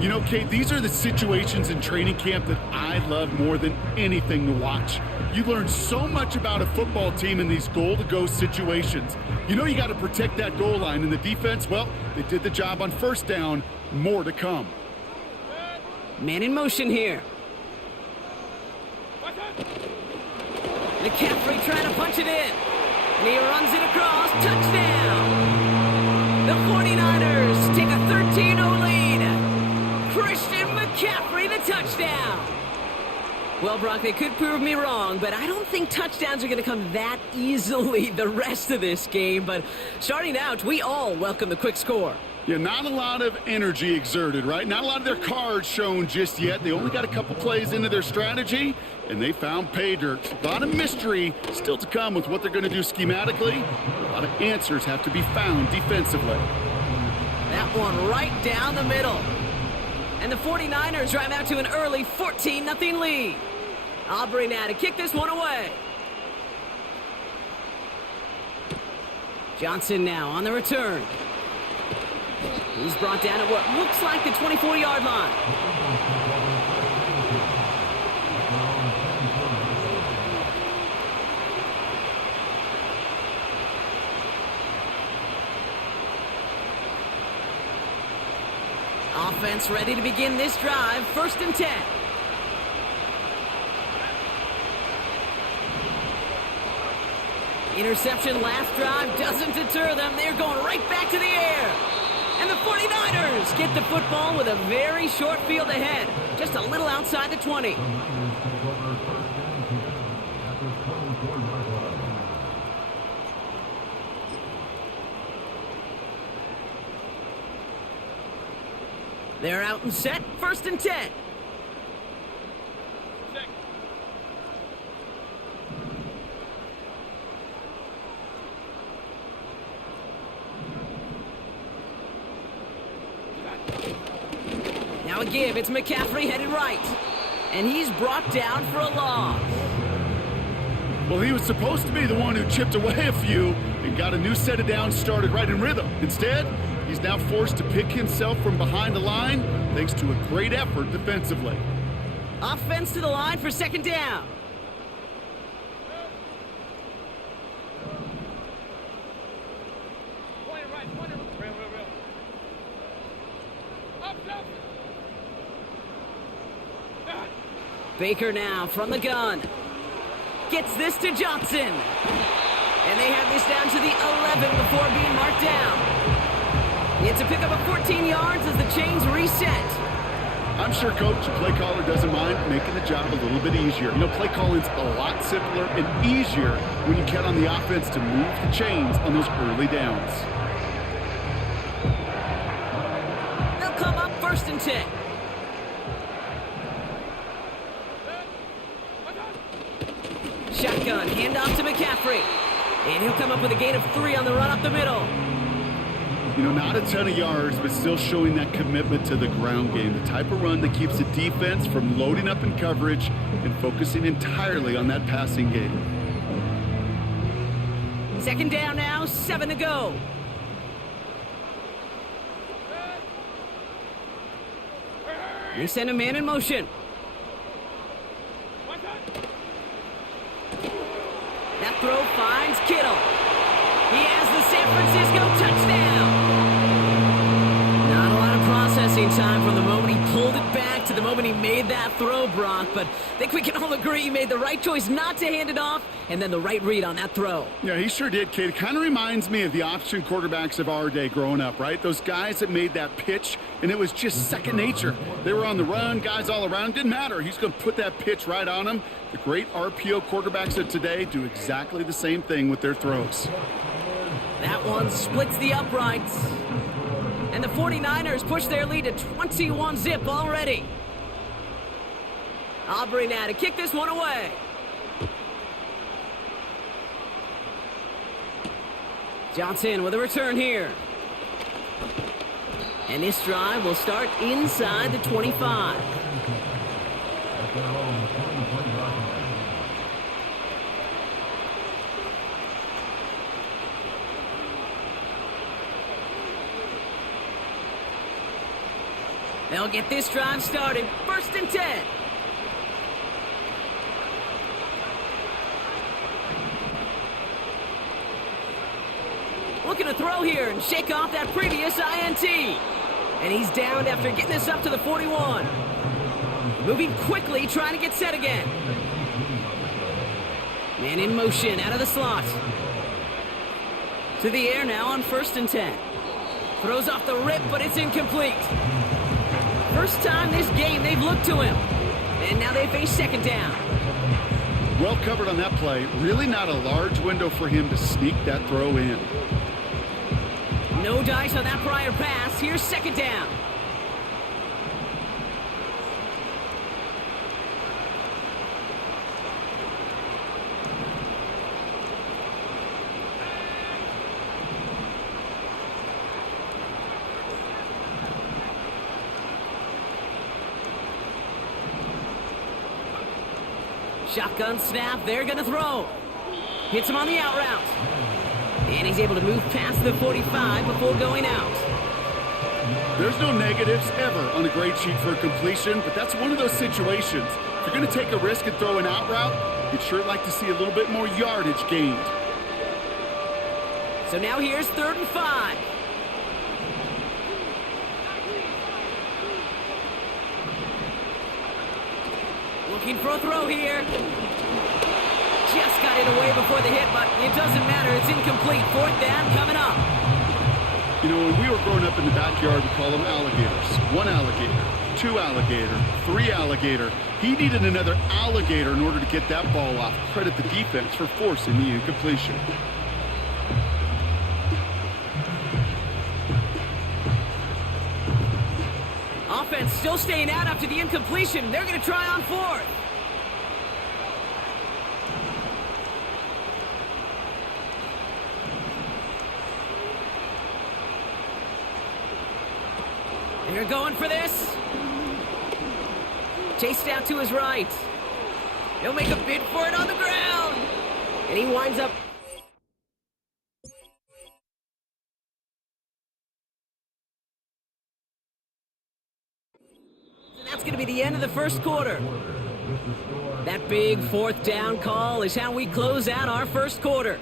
You know, Kate, these are the situations in training camp that I love more than anything to watch. You learn so much about a football team in these goal-to-go situations. You know you got to protect that goal line, and the defense, well, they did the job on 1st down. More to come. Man in motion here. McCaffrey trying to punch it in. And he runs it across. Touchdown! The 49ers take a 13-0 lead. Christian McCaffrey, the touchdown. Well, Brock, they could prove me wrong, but I don't think touchdowns are going to come that easily the rest of this game. But starting out, we all welcome the quick score. Yeah, not a lot of energy exerted, right? Not a lot of their cards shown just yet. They only got a couple plays into their strategy, and they found pay dirt. A lot of mystery still to come with what they're going to do schematically. A lot of answers have to be found defensively. That one right down the middle. And the 49ers drive out to an early 14-0 lead. Aubrey now to kick this one away. Johnson now on the return. He's brought down at what looks like the 24-yard line. Offense ready to begin this drive. 1st and 10. Interception last drive doesn't deter them. They're going right back to the air. And the 49ers get the football with a very short field ahead. Just a little outside the 20. They're out and set. 1st and 10. Now a give. It's McCaffrey headed right. And he's brought down for a loss. Well, he was supposed to be the one who chipped away a few and got a new set of downs started right in rhythm. Instead, he's now forced to pick himself from behind the line thanks to a great effort defensively. Offense to the line for 2nd down. Baker now from the gun. Gets this to Johnson. And they have this down to the 11 before being marked down. It's a pickup of 14 yards as the chains reset. I'm sure Coach, the play caller, doesn't mind making the job a little bit easier. You know, play calling's a lot simpler and easier when you count on the offense to move the chains on those early downs. They'll come up 1st and 10. Shotgun, handoff to McCaffrey. And he'll come up with a gain of 3 on the run up the middle. You know, not a ton of yards, but still showing that commitment to the ground game. The type of run that keeps the defense from loading up in coverage and focusing entirely on that passing game. 2nd down now, 7 to go. They send a man in motion. That throw finds Kittle. He has the San Francisco touchdown. Not a lot of processing time from the moment he pulled it back to the moment he made that throw, Brock. But I think we can all agree he made the right choice not to hand it off and then the right read on that throw. Yeah, he sure did, Kate. It kind of reminds me of the option quarterbacks of our day growing up, right? Those guys that made that pitch, and it was just second nature. They were on the run, guys all around. Didn't matter. He's going to put that pitch right on him. The great RPO quarterbacks of today do exactly the same thing with their throws. That one splits the uprights. And the 49ers push their lead to 21-zip already. Aubrey now to kick this one away. Johnson with a return here. And this drive will start inside the 25. They'll get this drive started. 1st and 10. Looking to throw here and shake off that previous INT. And he's downed after getting this up to the 41. Moving quickly, trying to get set again. Man in motion out of the slot. To the air now on 1st and 10. Throws off the rip, but it's incomplete. First time this game they've looked to him. And now they face 2nd down. Well covered on that play. Really not a large window for him to sneak that throw in. No dice on that prior pass. Here's 2nd down. Shotgun snap, they're going to throw. Hits him on the out route. And he's able to move past the 45 before going out. There's no negatives ever on a grade sheet for a completion, but that's one of those situations. If you're going to take a risk and throw an out route, you'd sure like to see a little bit more yardage gained. So now here's 3rd and 5. Looking for a throw here. Just got it away before the hit, but it doesn't matter. It's incomplete. 4th down coming up. You know, when we were growing up in the backyard, we call them alligators. 1 alligator, 2 alligator, 3 alligator. He needed another alligator in order to get that ball off. Credit the defense for forcing the incompletion. Offense still staying out after the incompletion. They're going to try on 4th. They're going for this. Chased out to his right. He'll make a bid for it on the ground. And he winds up. And that's going to be the end of the first quarter. That big 4th down call is how we close out our first quarter.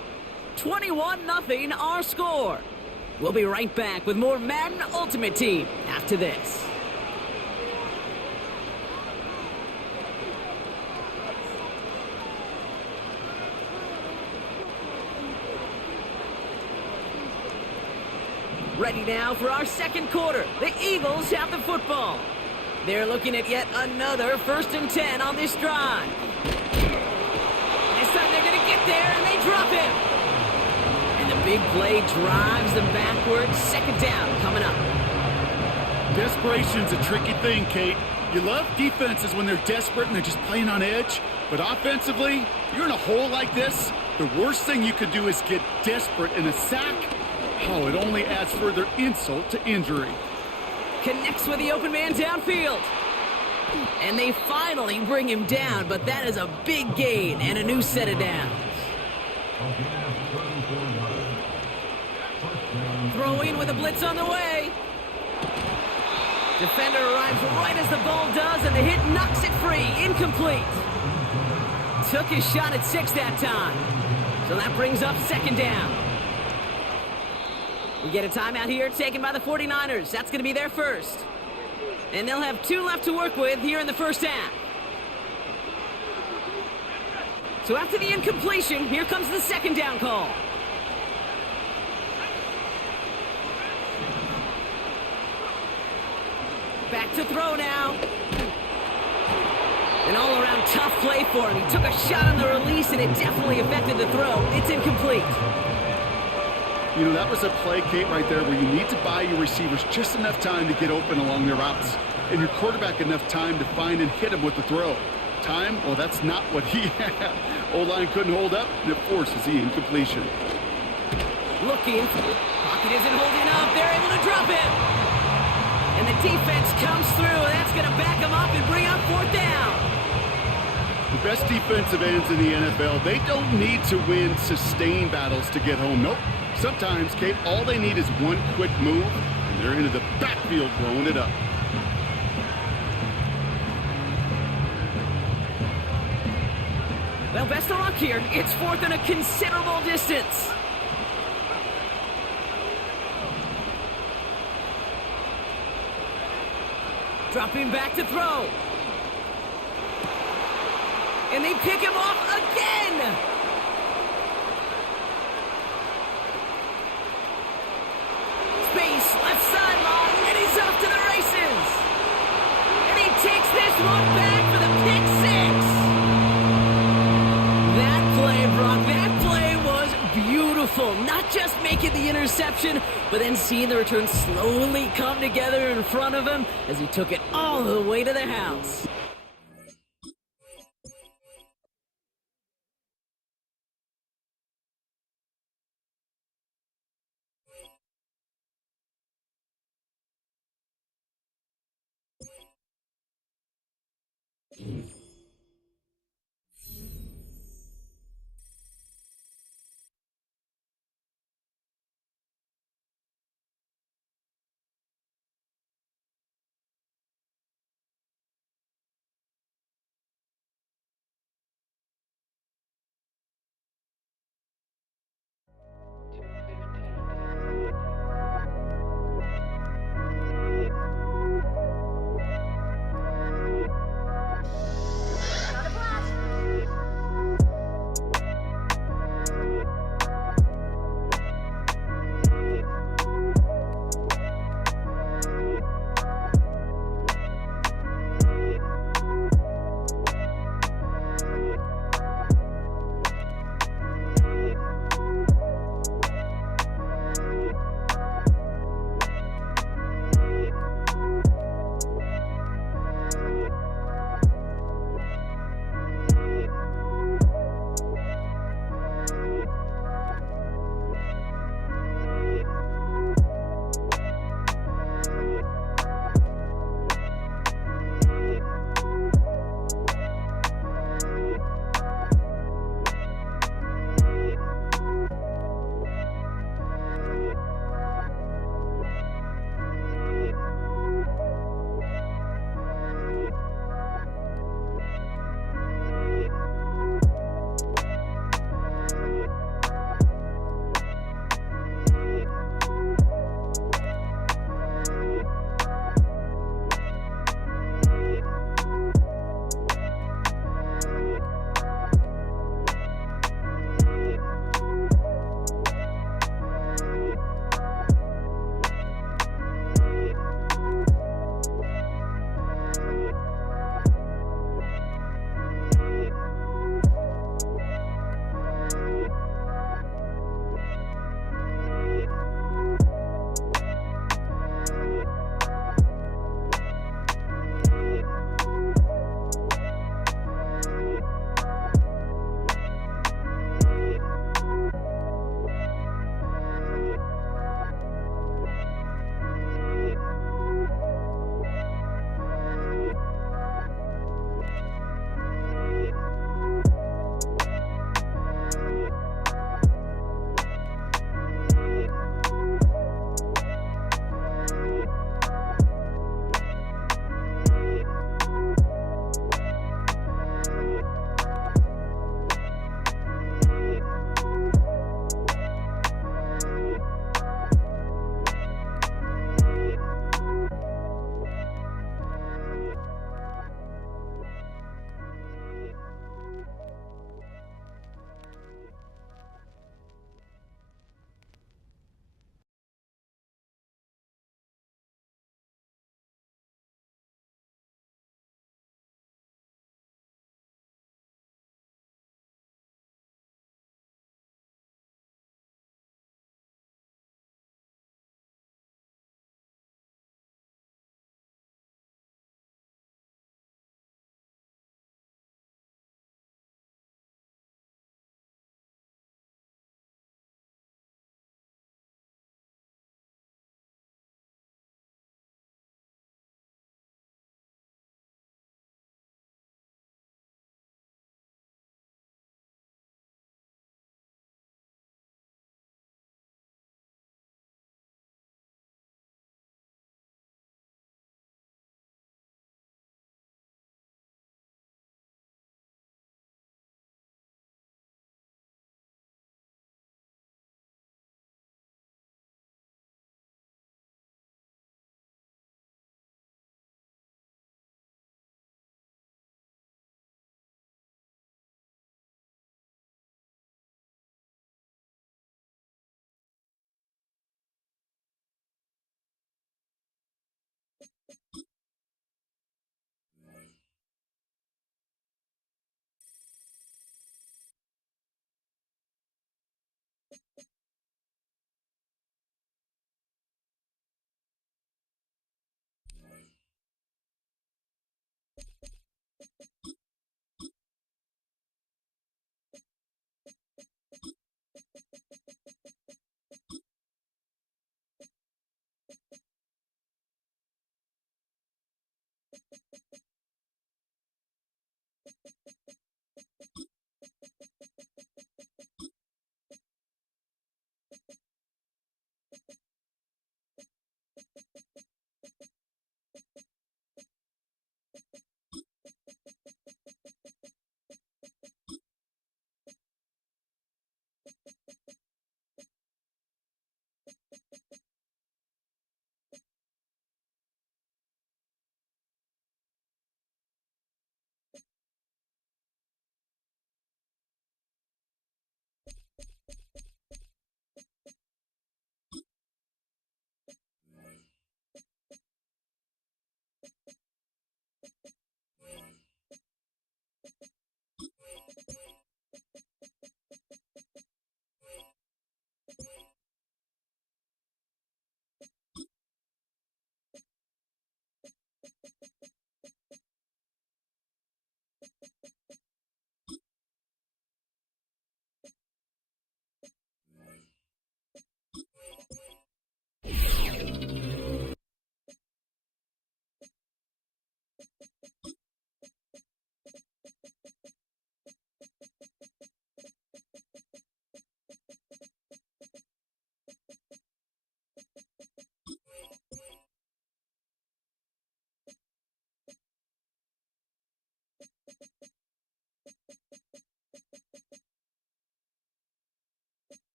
21-0 our score. We'll be right back with more Madden Ultimate Team after this. Ready now for our second quarter. The Eagles have the football. They're looking at yet another 1st and 10 on this drive. This time they're going to get there, and they drop him. And the big play drives them backwards. 2nd down coming up. Desperation's a tricky thing, Kate. You love defenses when they're desperate and they're just playing on edge. But offensively, you're in a hole like this, the worst thing you could do is get desperate in a sack. Oh, it only adds further insult to injury. Connects with the open man downfield. And they finally bring him down, but that is a big gain and a new set of downs. Throwing with a blitz on the way. Defender arrives right as the ball does, and the hit knocks it free. Incomplete. Took his shot at 6 that time. So that brings up 2nd down. We get a timeout here taken by the 49ers. That's going to be their first. And they'll have 2 left to work with here in the first half. So after the incompletion, here comes the 2nd down call. Back to throw now. An all-around tough play for him. He took a shot on the release, and it definitely affected the throw. It's incomplete. You know, that was a play, Kate, right there where you need to buy your receivers just enough time to get open along their routes, and your quarterback enough time to find and hit him with the throw. Time? Well, that's not what he had. O-line couldn't hold up, and it forces the incompletion. Looking. Pocket isn't holding up. They're able to drop it. And the defense comes through, and that's going to back them up and bring up 4th down. The best defensive ends in the NFL, they don't need to win sustained battles to get home. Nope. Sometimes, Kate, all they need is one quick move, and they're into the backfield blowing it up. Well, best of luck here. It's 4th and a considerable distance. Dropping back to throw. And they pick him off again. Space, left sideline, and he's off to the races. And he takes this one back for the pick 6. That play, Brock, that play was beautiful. Not just making the interception, but then seeing the return slowly come together in front of him as he took it all the way to the house.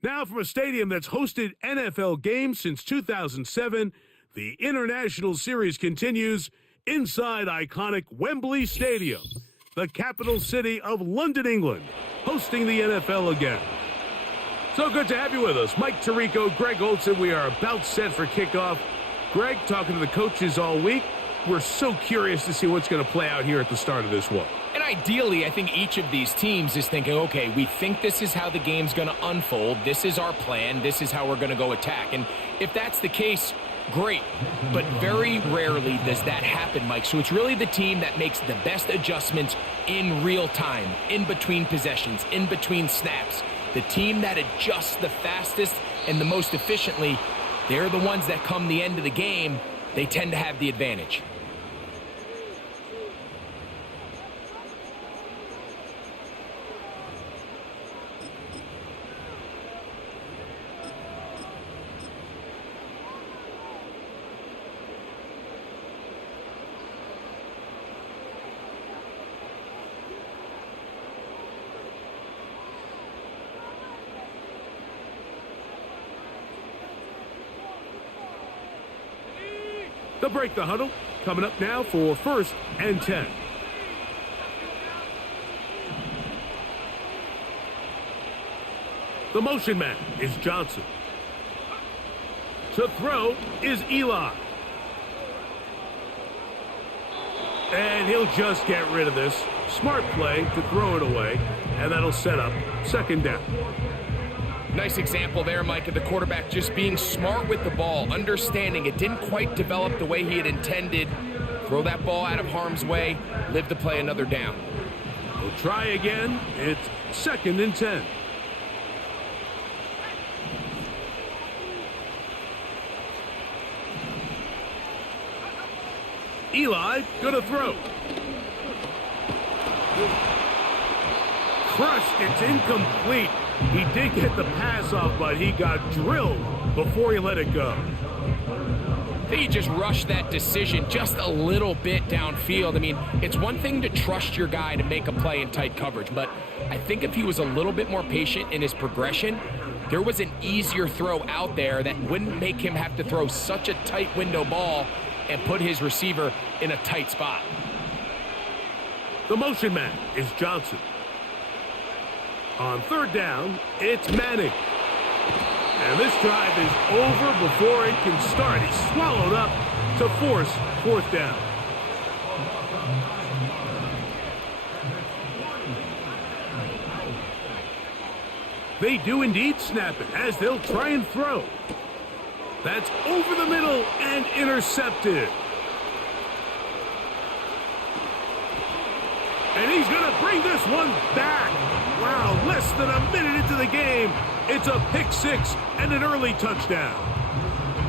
Now from a stadium that's hosted NFL games since 2007, the International Series continues inside iconic Wembley Stadium, the capital city of London, England, hosting the NFL again. So good to have you with us. Mike Tirico, Greg Olson. We are about set for kickoff. Greg, talking to the coaches all week. We're so curious to see what's going to play out here at the start of this one. And ideally, I think each of these teams is thinking, okay, we think this is how the game's going to unfold. This is our plan. This is how we're going to go attack. And if that's the case, great. But very rarely does that happen, Mike. So it's really the team that makes the best adjustments in real time, in between possessions, in between snaps. The team that adjusts the fastest and the most efficiently, they're the ones that come the end of the game, they tend to have the advantage. They'll break the huddle. Coming up now for 1st and 10. The motion man is Johnson. To throw is Eli. And he'll just get rid of this. Smart play to throw it away, and that'll set up 2nd down. Nice example there, Mike, of the quarterback just being smart with the ball, understanding it didn't quite develop the way he had intended. Throw that ball out of harm's way, live to play another down. We'll try again. It's 2nd and 10. Eli gonna throw. Crushed. It's incomplete. He did get the pass off, but he got drilled before he let it go. I think he just rushed that decision just a little bit downfield. I mean, it's one thing to trust your guy to make a play in tight coverage, but I think if he was a little bit more patient in his progression, there was an easier throw out there that wouldn't make him have to throw such a tight window ball and put his receiver in a tight spot. The motion man is Johnson. On 3rd down, it's Manning. And this drive is over before it can start. He's swallowed up to force 4th down. They do indeed snap it as they'll try and throw. That's over the middle and intercepted. And he's going to bring this one back. Wow, less than a minute into the game. It's a pick 6 and an early touchdown.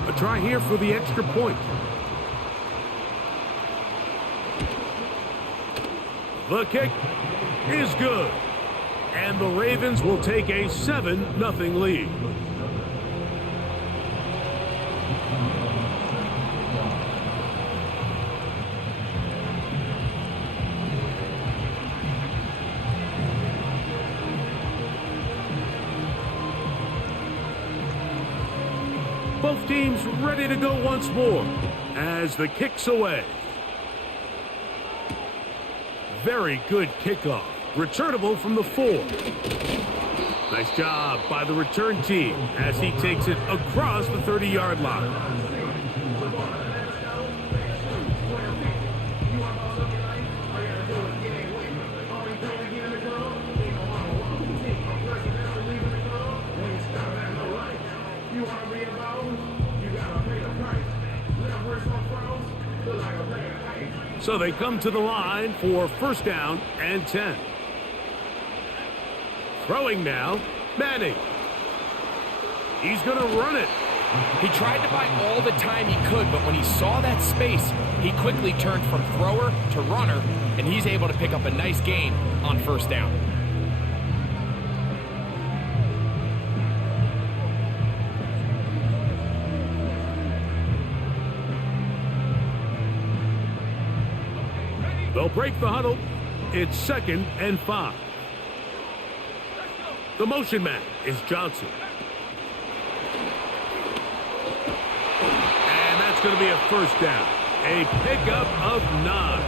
A try here for the extra point. The kick is good. And the Ravens will take a 7-0 lead. Both teams ready to go once more as the kick's away. Very good kickoff. Returnable from the 4. Nice job by the return team as he takes it across the 30-yard line. So they come to the line for 1st down and 10. Throwing now, Manning. He's going to run it. He tried to buy all the time he could, but when he saw that space, he quickly turned from thrower to runner, and he's able to pick up a nice gain on 1st down. They'll break the huddle. It's 2nd and 5. The motion man is Johnson. That's going to be a first down. A pickup of 9.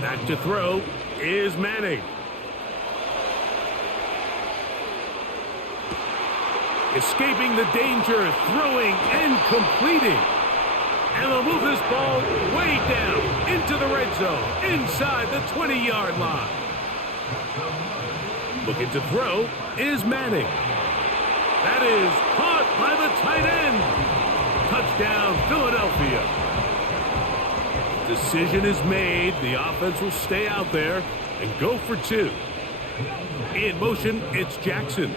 Back to throw is Manning. Escaping the danger, throwing and completing. And they'll move this ball way down into the red zone, inside the 20-yard line. Looking to throw is Manning. That is caught by the tight end. Touchdown, Philadelphia. Decision is made. The offense will stay out there and go for 2. In motion, it's Jackson.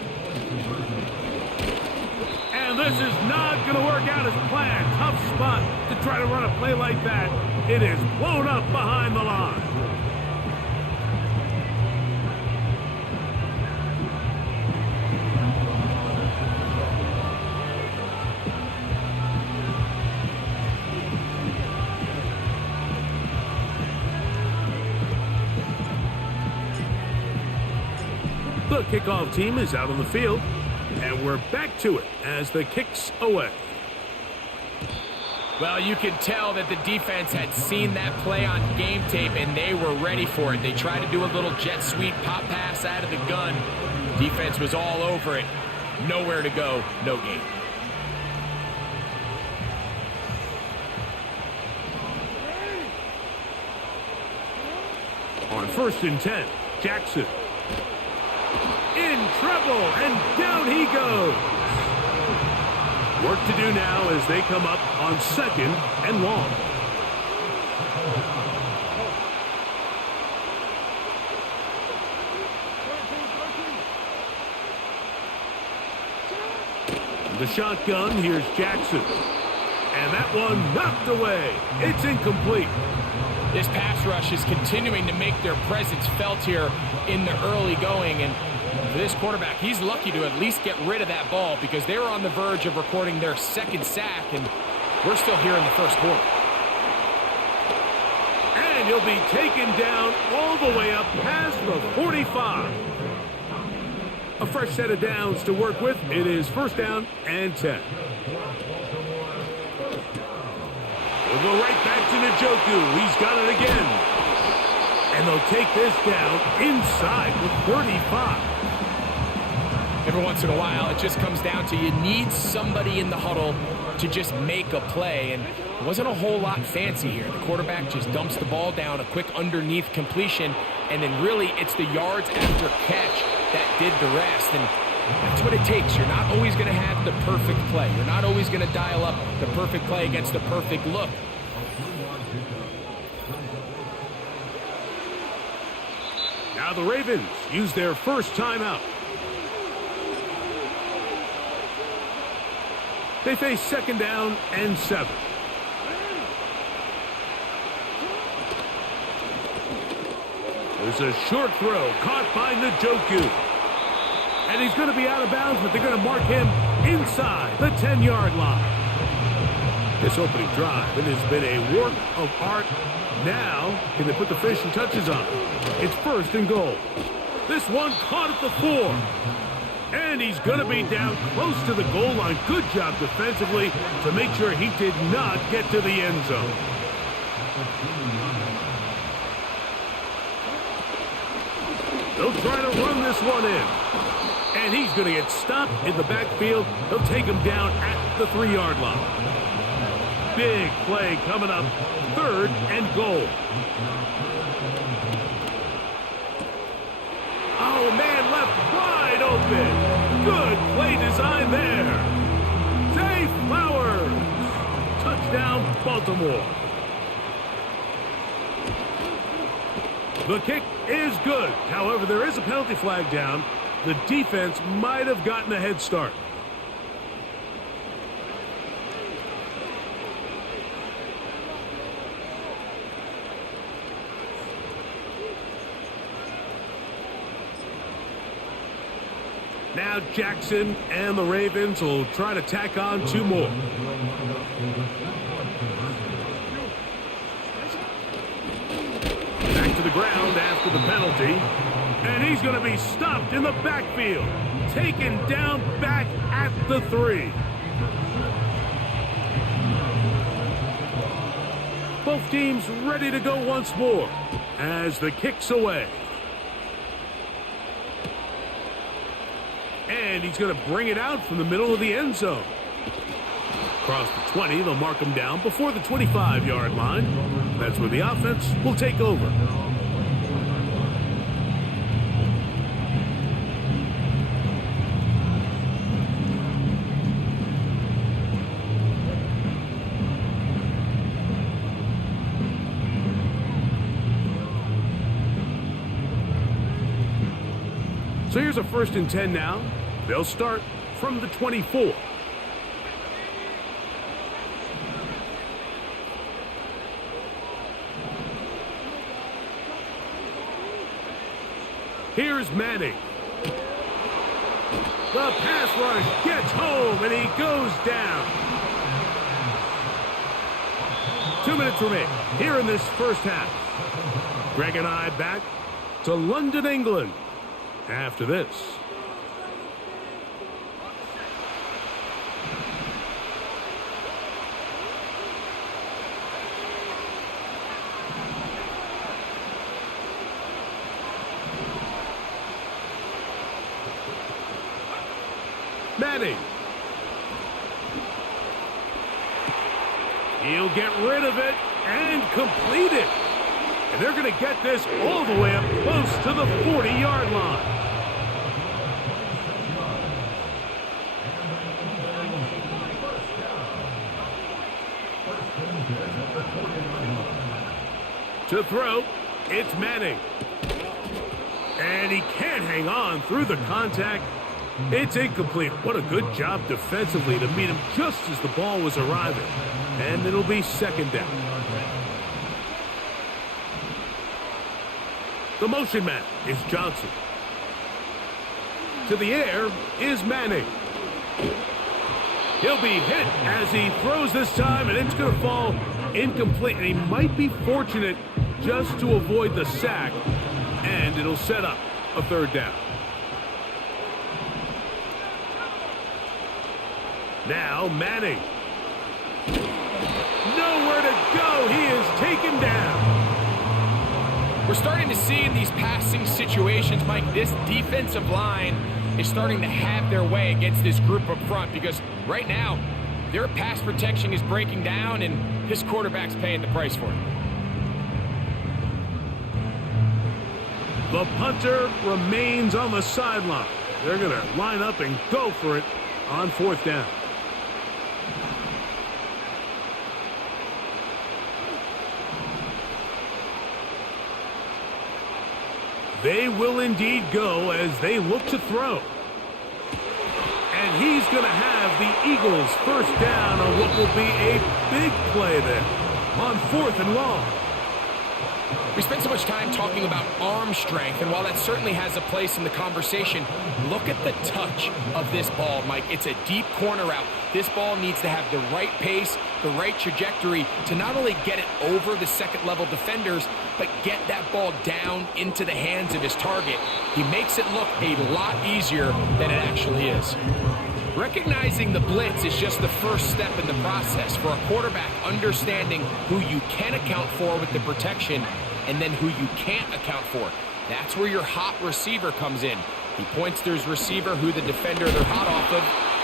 And this is not going to work out as planned. Tough spot to try to run a play like that. It is blown up behind the line. The kickoff team is out on the field, and we're back to it as the kick's away. Well, you could tell that the defense had seen that play on game tape, and they were ready for it. They tried to do a little jet sweep pop pass out of the gun. Defense was all over it. Nowhere to go, no gain. On 1st and 10, Jackson. In trouble, and down he goes. Work to do now as they come up on 2nd and long. The shotgun, here's Jackson. And that one knocked away. It's incomplete. This pass rush is continuing to make their presence felt here in the early going, and for this quarterback, he's lucky to at least get rid of that ball because they were on the verge of recording their 2nd sack, and we're still here in the 1st quarter. And he'll be taken down all the way up past the 45. A fresh set of downs to work with. It is 1st down and 10. We'll go right back to Njoku. He's got it again. And they'll take this down inside the 35. Every once in a while, it just comes down to you need somebody in the huddle to just make a play, and it wasn't a whole lot fancy here. The quarterback just dumps the ball down, a quick underneath completion, and then really it's the yards after catch that did the rest, and that's what it takes. You're not always going to have the perfect play. You're not always going to dial up the perfect play against the perfect look. Now the Ravens use their first timeout. They face 2nd down and 7. There's a short throw caught by Njoku. And he's going to be out of bounds, but they're going to mark him inside the 10-yard line. This opening drive, it has been a work of art. Now, can they put the finishing touches on it? It's 1st and goal. This one caught at the 4. And he's going to be down close to the goal line. Good job defensively to make sure he did not get to the end zone. They'll try to run this one in. And he's going to get stopped in the backfield. They'll take him down at the 3-yard line. Big play coming up. 3rd and goal. Oh, man, left wide open. Good play design there. Zay Flowers. Touchdown, Baltimore. The kick is good. However, there is a penalty flag down. The defense might have gotten a head start. Now Jackson and the Ravens will try to tack on 2 more. Back to the ground after the penalty. And he's going to be stopped in the backfield. Taken down back at the 3. Both teams ready to go once more as the kick's away. And he's going to bring it out from the middle of the end zone. Across the 20, they'll mark him down before the 25-yard line. That's where the offense will take over. So here's a 1st and 10 now. They'll start from the 24. Here's Manning. The pass rush gets home, and he goes down. 2 minutes remain here in this first half. Greg and I back to London, England after this. Manning. He'll get rid of it and complete it. And they're going to get this all the way up close to the 40-yard line. To throw, it's Manning. And he can't hang on through the contact. It's incomplete. What a good job defensively to meet him just as the ball was arriving. And it'll be 2nd down. The motion man is Johnson. To the air is Manning. He'll be hit as he throws this time, and it's going to fall incomplete. And he might be fortunate just to avoid the sack, and it'll set up a 3rd down. Now Manning. Nowhere to go. He is taken down. We're starting to see in these passing situations, Mike, this defensive line is starting to have their way against this group up front, because right now their pass protection is breaking down and this quarterback's paying the price for it. The punter remains on the sideline. They're going to line up and go for it on 4th down. They will indeed go as they look to throw. And he's going to have the Eagles 1st down on what will be a big play there on 4th and long. We spent so much time talking about arm strength, and while that certainly has a place in the conversation, look at the touch of this ball, Mike. It's a deep corner route. This ball needs to have the right pace, the right trajectory to not only get it over the second-level defenders, but get that ball down into the hands of his target. He makes it look a lot easier than it actually is. Recognizing the blitz is just the first step in the process for a quarterback understanding who you can account for with the protection and then who you can't account for. That's where your hot receiver comes in. He points to his receiver who the defender they're hot off of.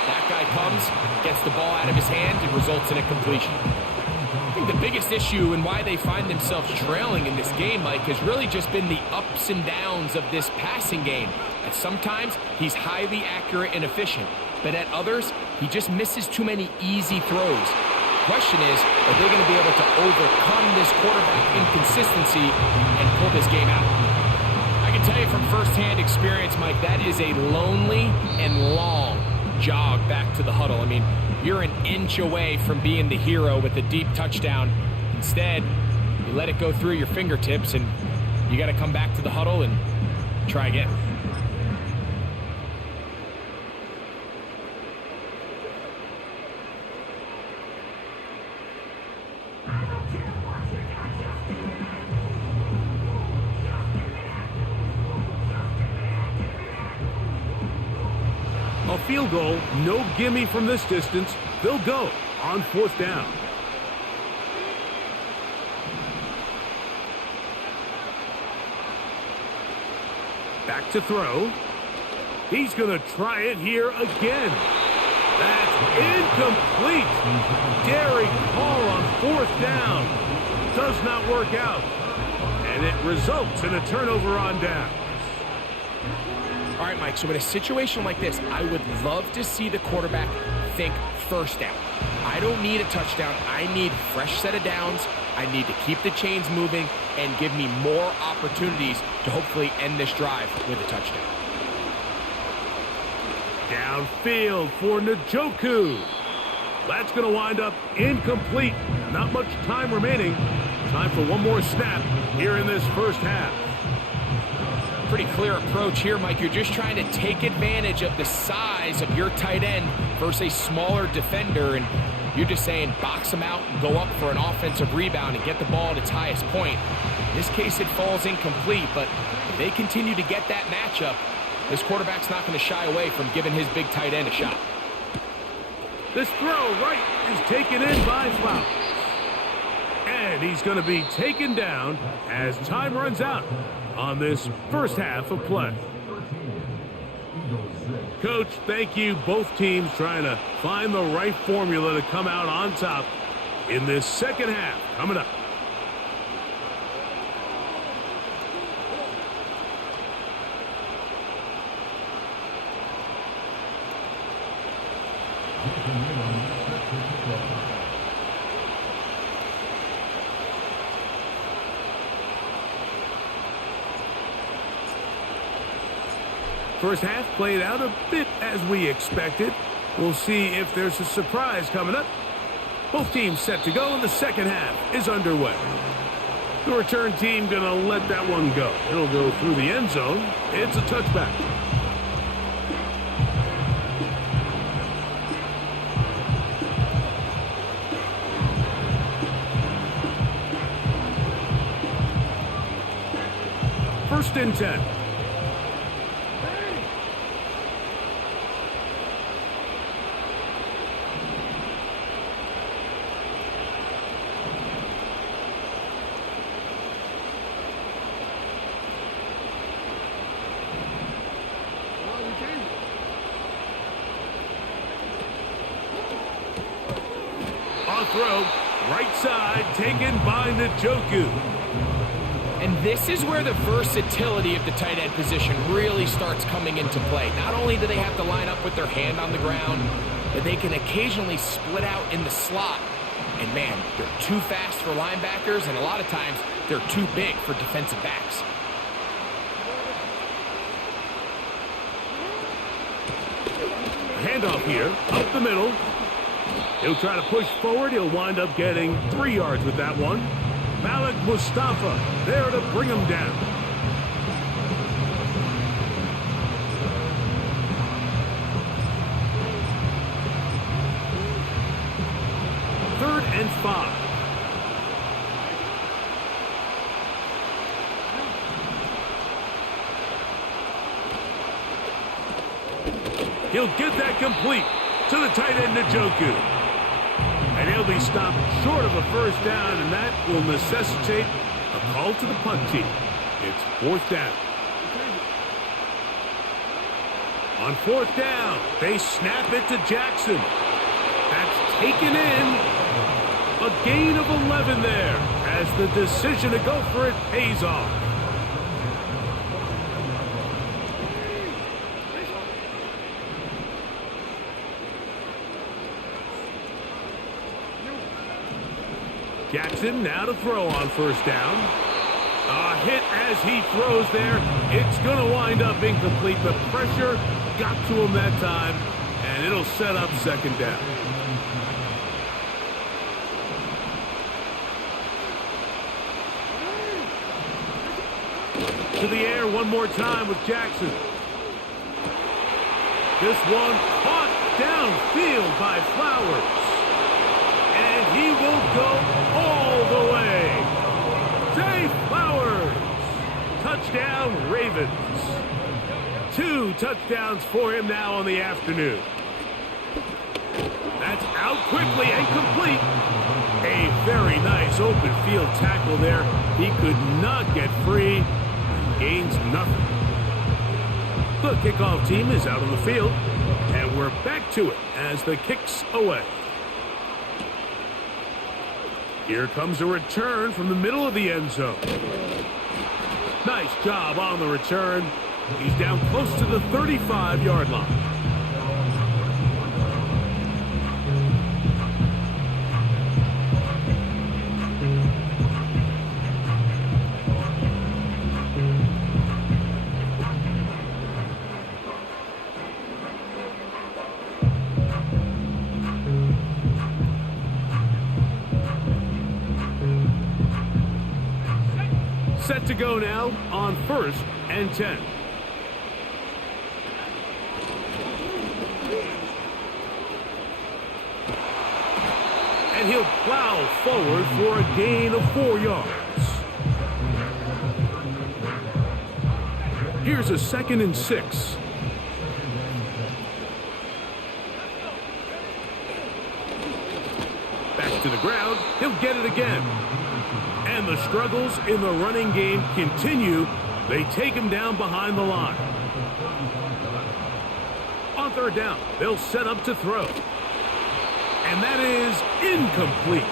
That guy comes, gets the ball out of his hand, and results in a completion. I think the biggest issue and why they find themselves trailing in this game, Mike, has really just been the ups and downs of this passing game. And sometimes he's highly accurate and efficient, but at others, he just misses too many easy throws. Question is, are they going to be able to overcome this quarterback inconsistency and pull this game out? I can tell you from firsthand experience, Mike, that is a lonely and long jog back to the huddle. I mean, you're an inch away from being the hero with a deep touchdown. Instead, you let it go through your fingertips, and you got to come back to the huddle and try again. field goal. No gimme from this distance. They'll go on 4th down. Back to throw. He's going to try it here again. That's incomplete. Daring call on 4th down. Does not work out. And it results in a turnover on downs. All right, Mike, so in a situation like this, I would love to see the quarterback think 1st down. I don't need a touchdown. I need fresh set of downs. I need to keep the chains moving and give me more opportunities to hopefully end this drive with a touchdown. Downfield for Njoku. That's going to wind up incomplete. Not much time remaining. Time for one more snap here in this first half. Pretty clear approach here, Mike. You're just trying to take advantage of the size of your tight end versus a smaller defender, and you're just saying box him out and go up for an offensive rebound and get the ball at its highest point. In this case, it falls incomplete, but if they continue to get that matchup, this quarterback's not going to shy away from giving his big tight end a shot. This throw right is taken in by Flowers. And he's going to be taken down as time runs out on this first half of play. Coach, thank you. Both teams trying to find the right formula to come out on top in this second half. Coming up. First half played out a bit as we expected. We'll see if there's a surprise coming up. Both teams set to go, and the second half is underway. The return team going to let that one go. It'll go through the end zone. It's a touchback. First and 10. Throw, right side, taken by Njoku. And this is where the versatility of the tight end position really starts coming into play. Not only do they have to line up with their hand on the ground, but they can occasionally split out in the slot. And man, they're too fast for linebackers, and a lot of times they're too big for defensive backs. Handoff here, up the middle. He'll try to push forward. He'll wind up getting 3 yards with that one. Malik Mustafa there to bring him down. Third and 5. He'll get that complete to the tight end, Njoku. And he'll be stopped short of a first down, and that will necessitate a call to the punt team. It's 4th down. On 4th down, they snap it to Jackson. That's taken in. A gain of 11 there as the decision to go for it pays off. Jackson now to throw on first down. A hit as he throws there. It's going to wind up incomplete. The pressure got to him that time, and it'll set up second down. To the air one more time with Jackson. This one caught downfield by Flowers. And he will go all the way. Zay Flowers. Touchdown, Ravens. 2 touchdowns for him now on the afternoon. That's out quickly and complete. A very nice open field tackle there. He could not get free and gains nothing. The kickoff team is out on the field, and we're back to it as the kick's away. Here comes a return from the middle of the end zone. Nice job on the return. He's down close to the 35-yard line. Set to go now on 1st and 10. And he'll plow forward for a gain of 4 yards. Here's a 2nd and 6. Back to the ground. He'll get it again. And the struggles in the running game continue. They take him down behind the line. On 3rd down, they'll set up to throw. And that is incomplete.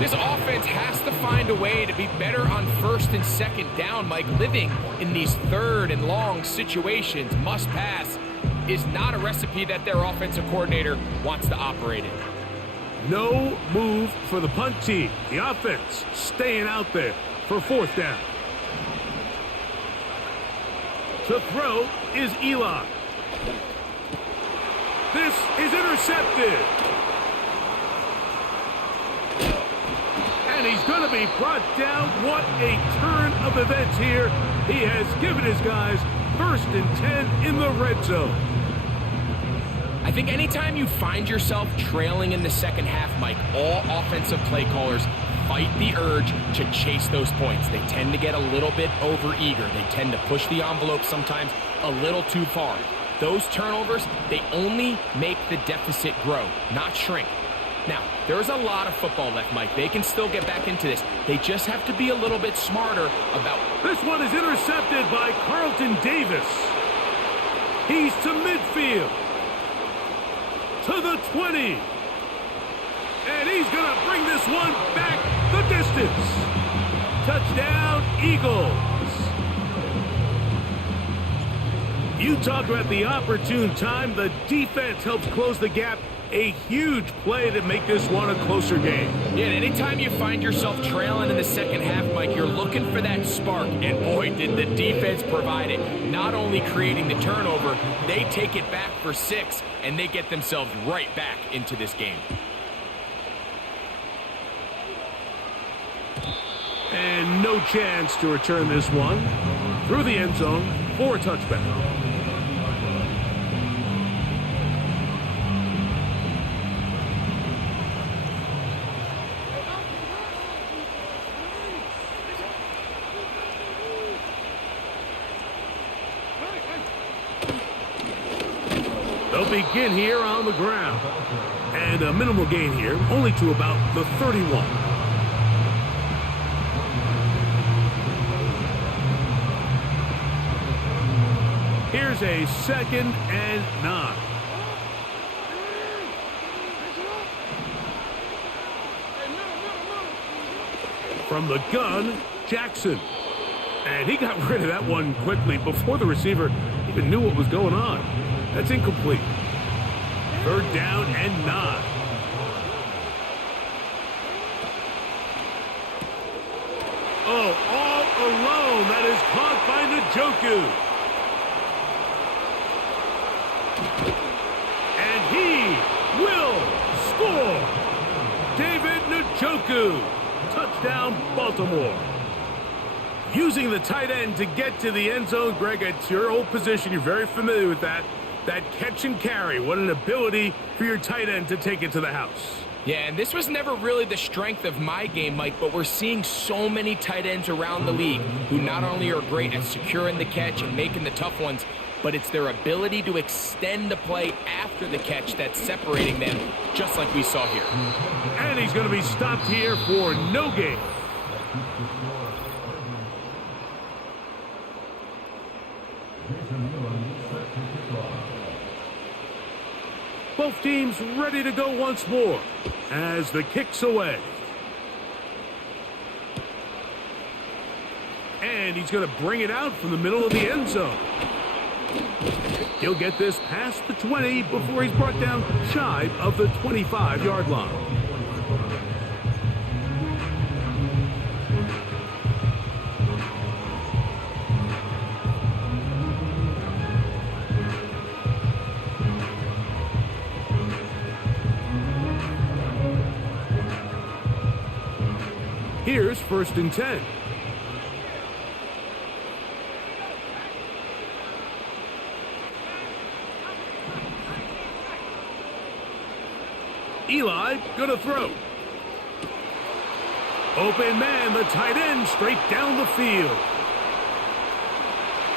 This offense has to find a way to be better on 1st and 2nd down, Mike. Living in these 3rd and long situations, must pass, is not a recipe that their offensive coordinator wants to operate in. No move for the punt team. The offense staying out there for 4th down. To throw is Eli. This is intercepted. And he's going to be brought down. What a turn of events here. He has given his guys 1st and 10 in the red zone. I think anytime you find yourself trailing in the second half, Mike, all offensive play callers fight the urge to chase those points. They tend to get a little bit overeager. They tend to push the envelope sometimes a little too far. Those turnovers, they only make the deficit grow, not shrink. Now, there's a lot of football left, Mike. They can still get back into this. They just have to be a little bit smarter about... This one is intercepted by Carlton Davis. He's to midfield. To the 20. And he's going to bring this one back the distance. Touchdown, Eagles. You talk about the opportune time. The defense helps close the gap. A huge play to make this one a closer game. Yeah, and anytime you find yourself trailing in the second half, Mike, you're looking for that spark. And boy, did the defense provide it. Not only creating the turnover, they take it back for 6, and they get themselves right back into this game. And no chance to return this one through the end zone for a touchback. They'll begin here on the ground. And a minimal gain here, only to about the 31. Here's a 2nd and 9. From the gun, Jackson. And he got rid of that one quickly before the receiver even knew what was going on. That's incomplete. 3rd down and 9. Oh, all alone. That is caught by Njoku. And he will score. David Njoku. Touchdown, Baltimore. Using the tight end to get to the end zone, Greg, it's your old position. You're very familiar with that. That catch and carry. What an ability for your tight end to take it to the house. Yeah, and this was never really the strength of my game, Mike, but we're seeing so many tight ends around the league who not only are great at securing the catch and making the tough ones, but it's their ability to extend the play after the catch that's separating them, just like we saw here. And he's going to be stopped here for no gain. Both teams ready to go once more as the kick's away. And he's going to bring it out from the middle of the end zone. He'll get this past the 20 before he's brought down shy of the 25-yard line. Here's 1st and 10. Eli gonna throw. Open man, the tight end, straight down the field.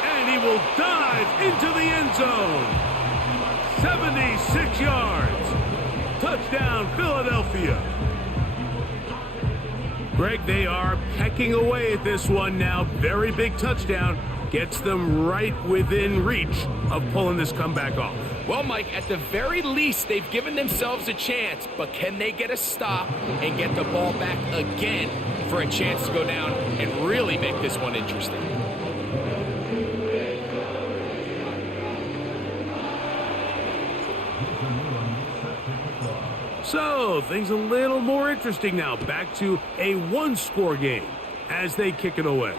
And he will dive into the end zone. 76 yards. Touchdown, Philadelphia. Greg, they are pecking away at this one now. Very big touchdown. Gets them right within reach of pulling this comeback off. Well, Mike, at the very least, they've given themselves a chance, but can they get a stop and get the ball back again for a chance to go down and really make this one interesting? So, things a little more interesting now. Back to a one-score game as they kick it away.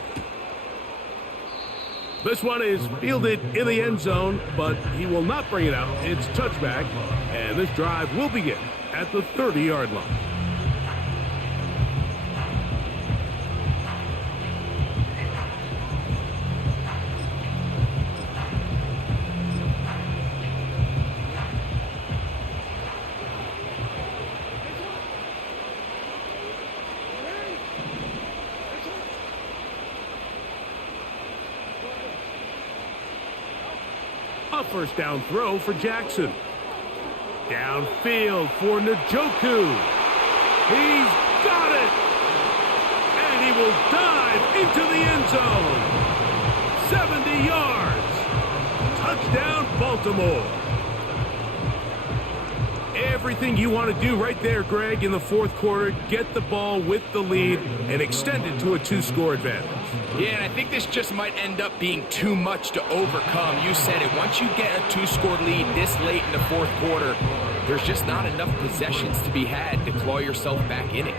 This one is fielded in the end zone, but he will not bring it out. It's touchback, and this drive will begin at the 30-yard line. A first down throw for Jackson. Downfield for Njoku. He's got it! And he will dive into the end zone. 70 yards. Touchdown, Baltimore. Everything you want to do right there, Greg, in the fourth quarter. Get the ball with the lead and extend it to a two-score advantage. Yeah, and I think this just might end up being too much to overcome. You said it. Once you get a two-score lead this late in the fourth quarter, there's just not enough possessions to be had to claw yourself back in it.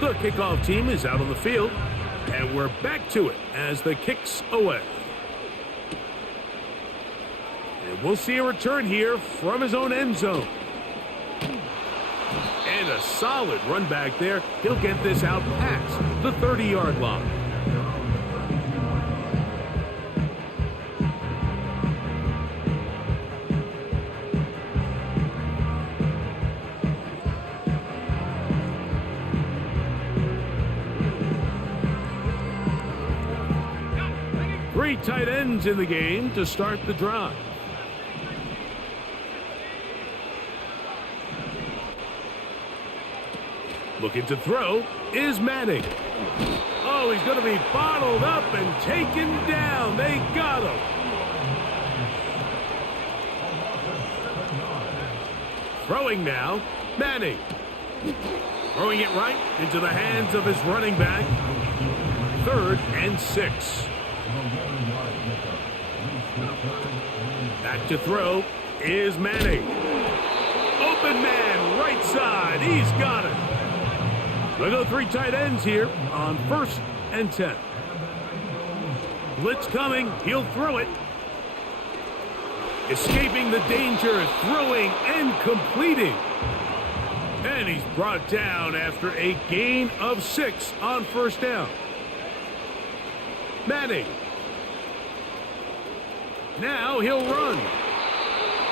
The kickoff team is out on the field, and we're back to it as the kick's away. And we'll see a return here from his own end zone. And a solid run back there. He'll get this out past the 30-yard line. Three tight ends in the game to start the drive. Looking to throw is Manning. Oh, he's going to be bottled up and taken down. They got him. Throwing now, Manning. Throwing it right into the hands of his running back. 3rd and 6. Back to throw is Manning. Open man, right side. He's got it. We'll go three tight ends here on 1st and 10. Blitz coming. He'll throw it. Escaping the danger, throwing and completing. And he's brought down after a gain of 6 on 1st down. Manning. Now he'll run.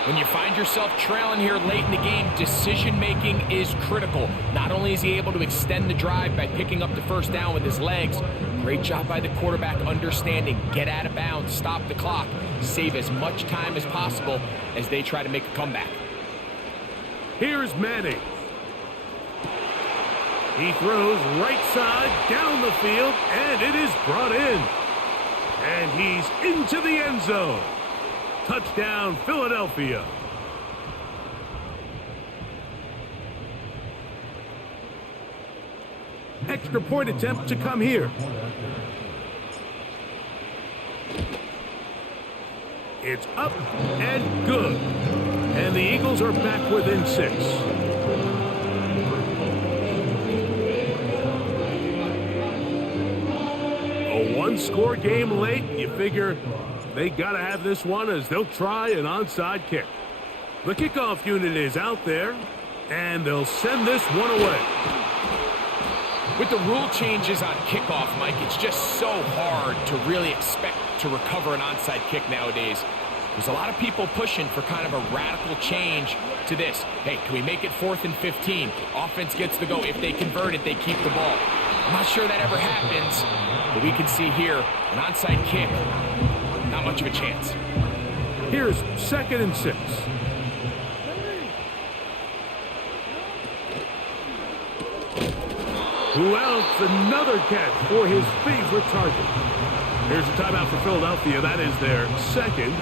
When you find yourself trailing here late in the game, decision-making is critical. Not only is he able to extend the drive by picking up the first down with his legs, great job by the quarterback understanding, get out of bounds, stop the clock, save as much time as possible as they try to make a comeback. Here's Manning. He throws right side down the field, and it is brought in. And he's into the end zone. Touchdown, Philadelphia. Extra point attempt to come here. It's up and good. And the Eagles are back within 6. A one-score game late. You figure they got to have this one as they'll try an onside kick. The kickoff unit is out there, and they'll send this one away. With the rule changes on kickoff, Mike, it's just so hard to really expect to recover an onside kick nowadays. There's a lot of people pushing for kind of a radical change to this. Hey, can we make it 4th and 15? Offense gets the go. If they convert it, they keep the ball. I'm not sure that ever happens, but we can see here an onside kick, not much of a chance. Here's 2nd and 6. Who else? Another catch for his favorite target. Here's a timeout for Philadelphia. That is their second.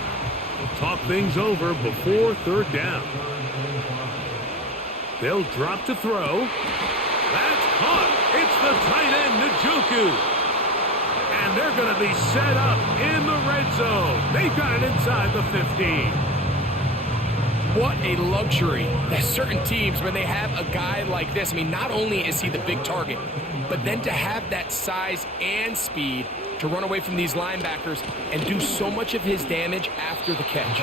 They'll talk things over before 3rd down. They'll drop to throw. That's caught. It's the tight end, Njoku. And they're going to be set up in the red zone. They've got it inside the 15. What a luxury that certain teams, when they have a guy like this, I mean, not only is he the big target, but then to have that size and speed to run away from these linebackers and do so much of his damage after the catch.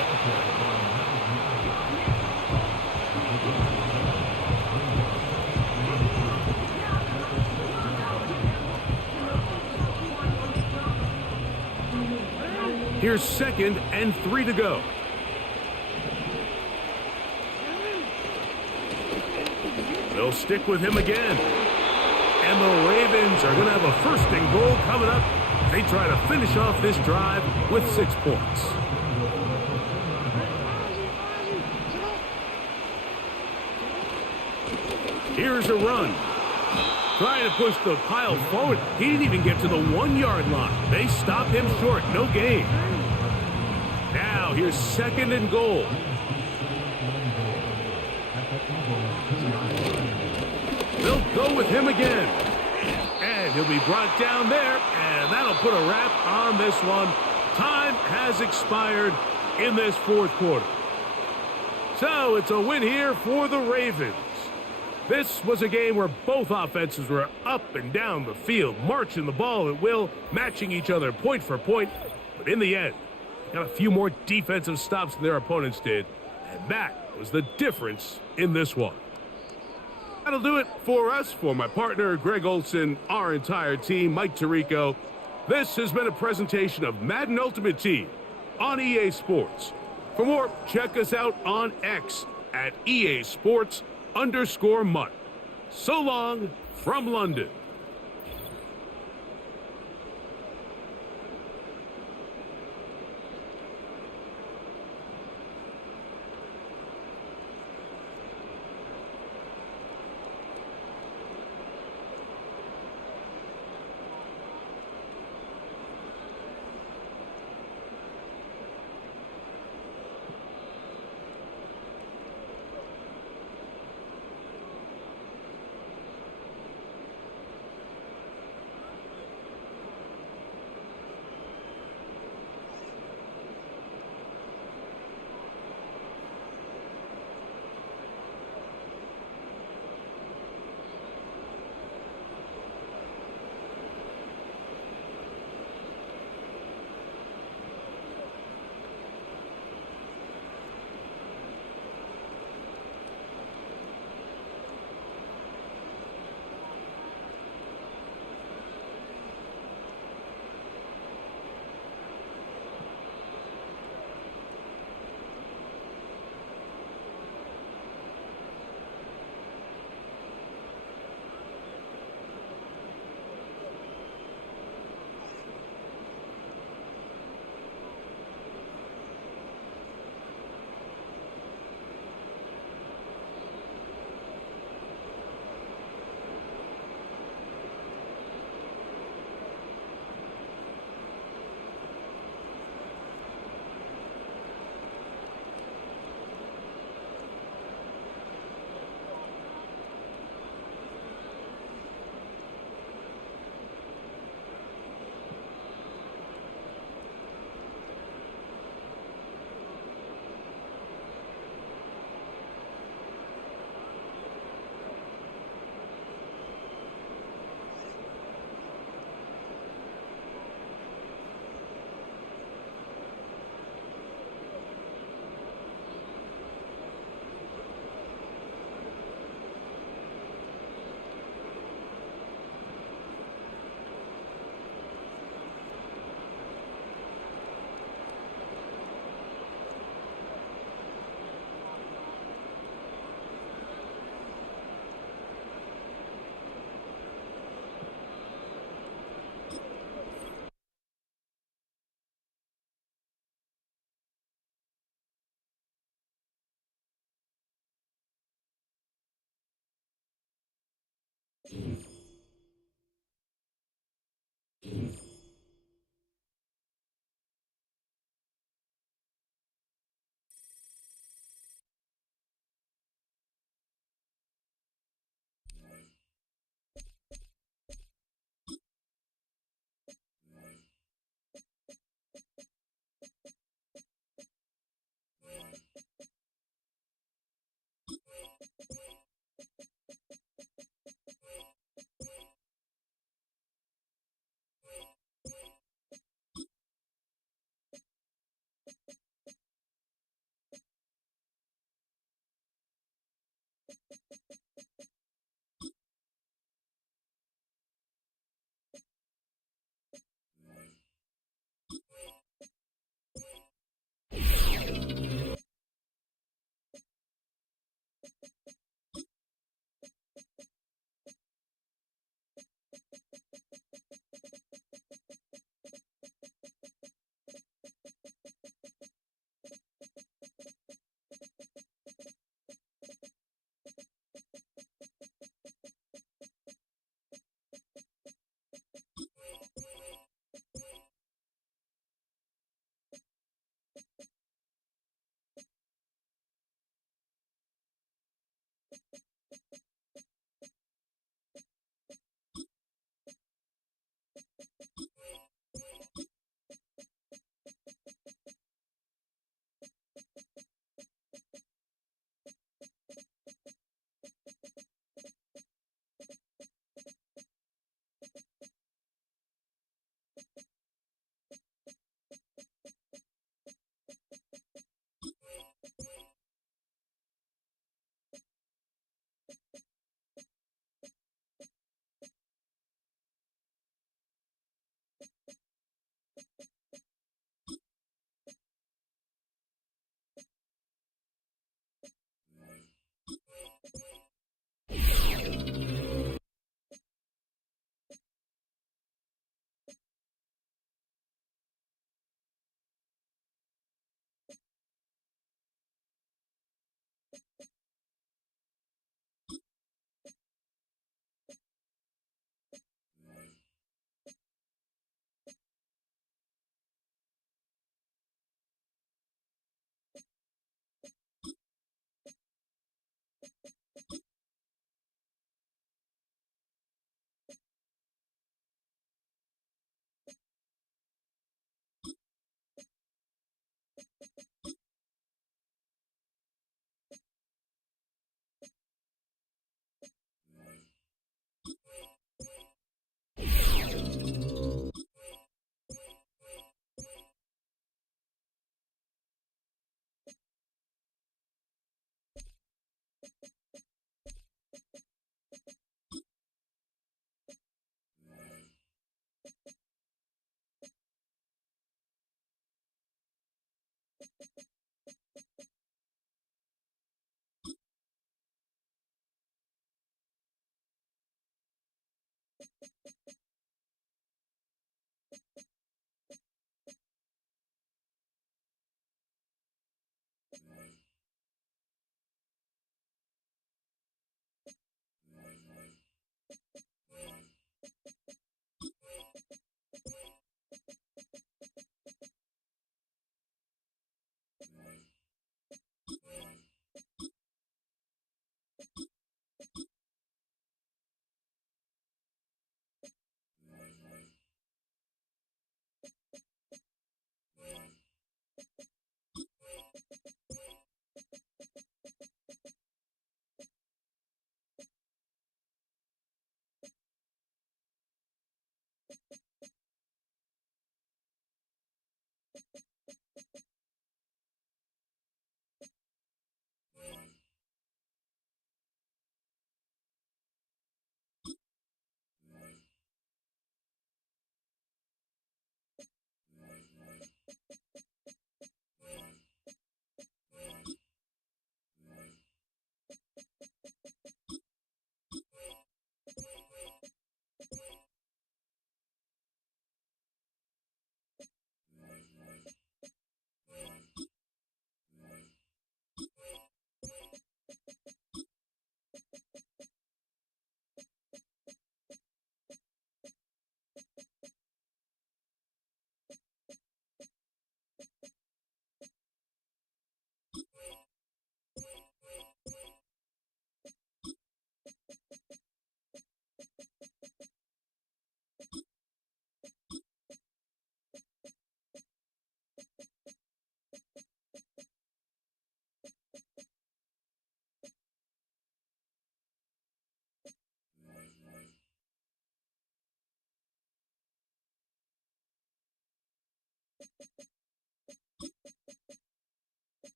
Here's 2nd and 3 to go. They'll stick with him again. And the Ravens are going to have a 1st and goal coming up. They try to finish off this drive with 6 points. Here's a run. Trying to push the pile forward. He didn't even get to the 1-yard line. They stop him short. No gain. Now here's 2nd and goal. They'll go with him again. And he'll be brought down there, and that'll put a wrap on this one. Time has expired in this 4th quarter. So it's a win here for the Ravens. This was a game where both offenses were up and down the field, marching the ball at will, matching each other point for point. But in the end, they got a few more defensive stops than their opponents did, and that was the difference in this one. That'll do it for us. For my partner, Greg Olson, our entire team, Mike Tirico, this has been a presentation of Madden Ultimate Team on EA Sports. For more, check us out on X at EA Sports_Mutt. So long from London.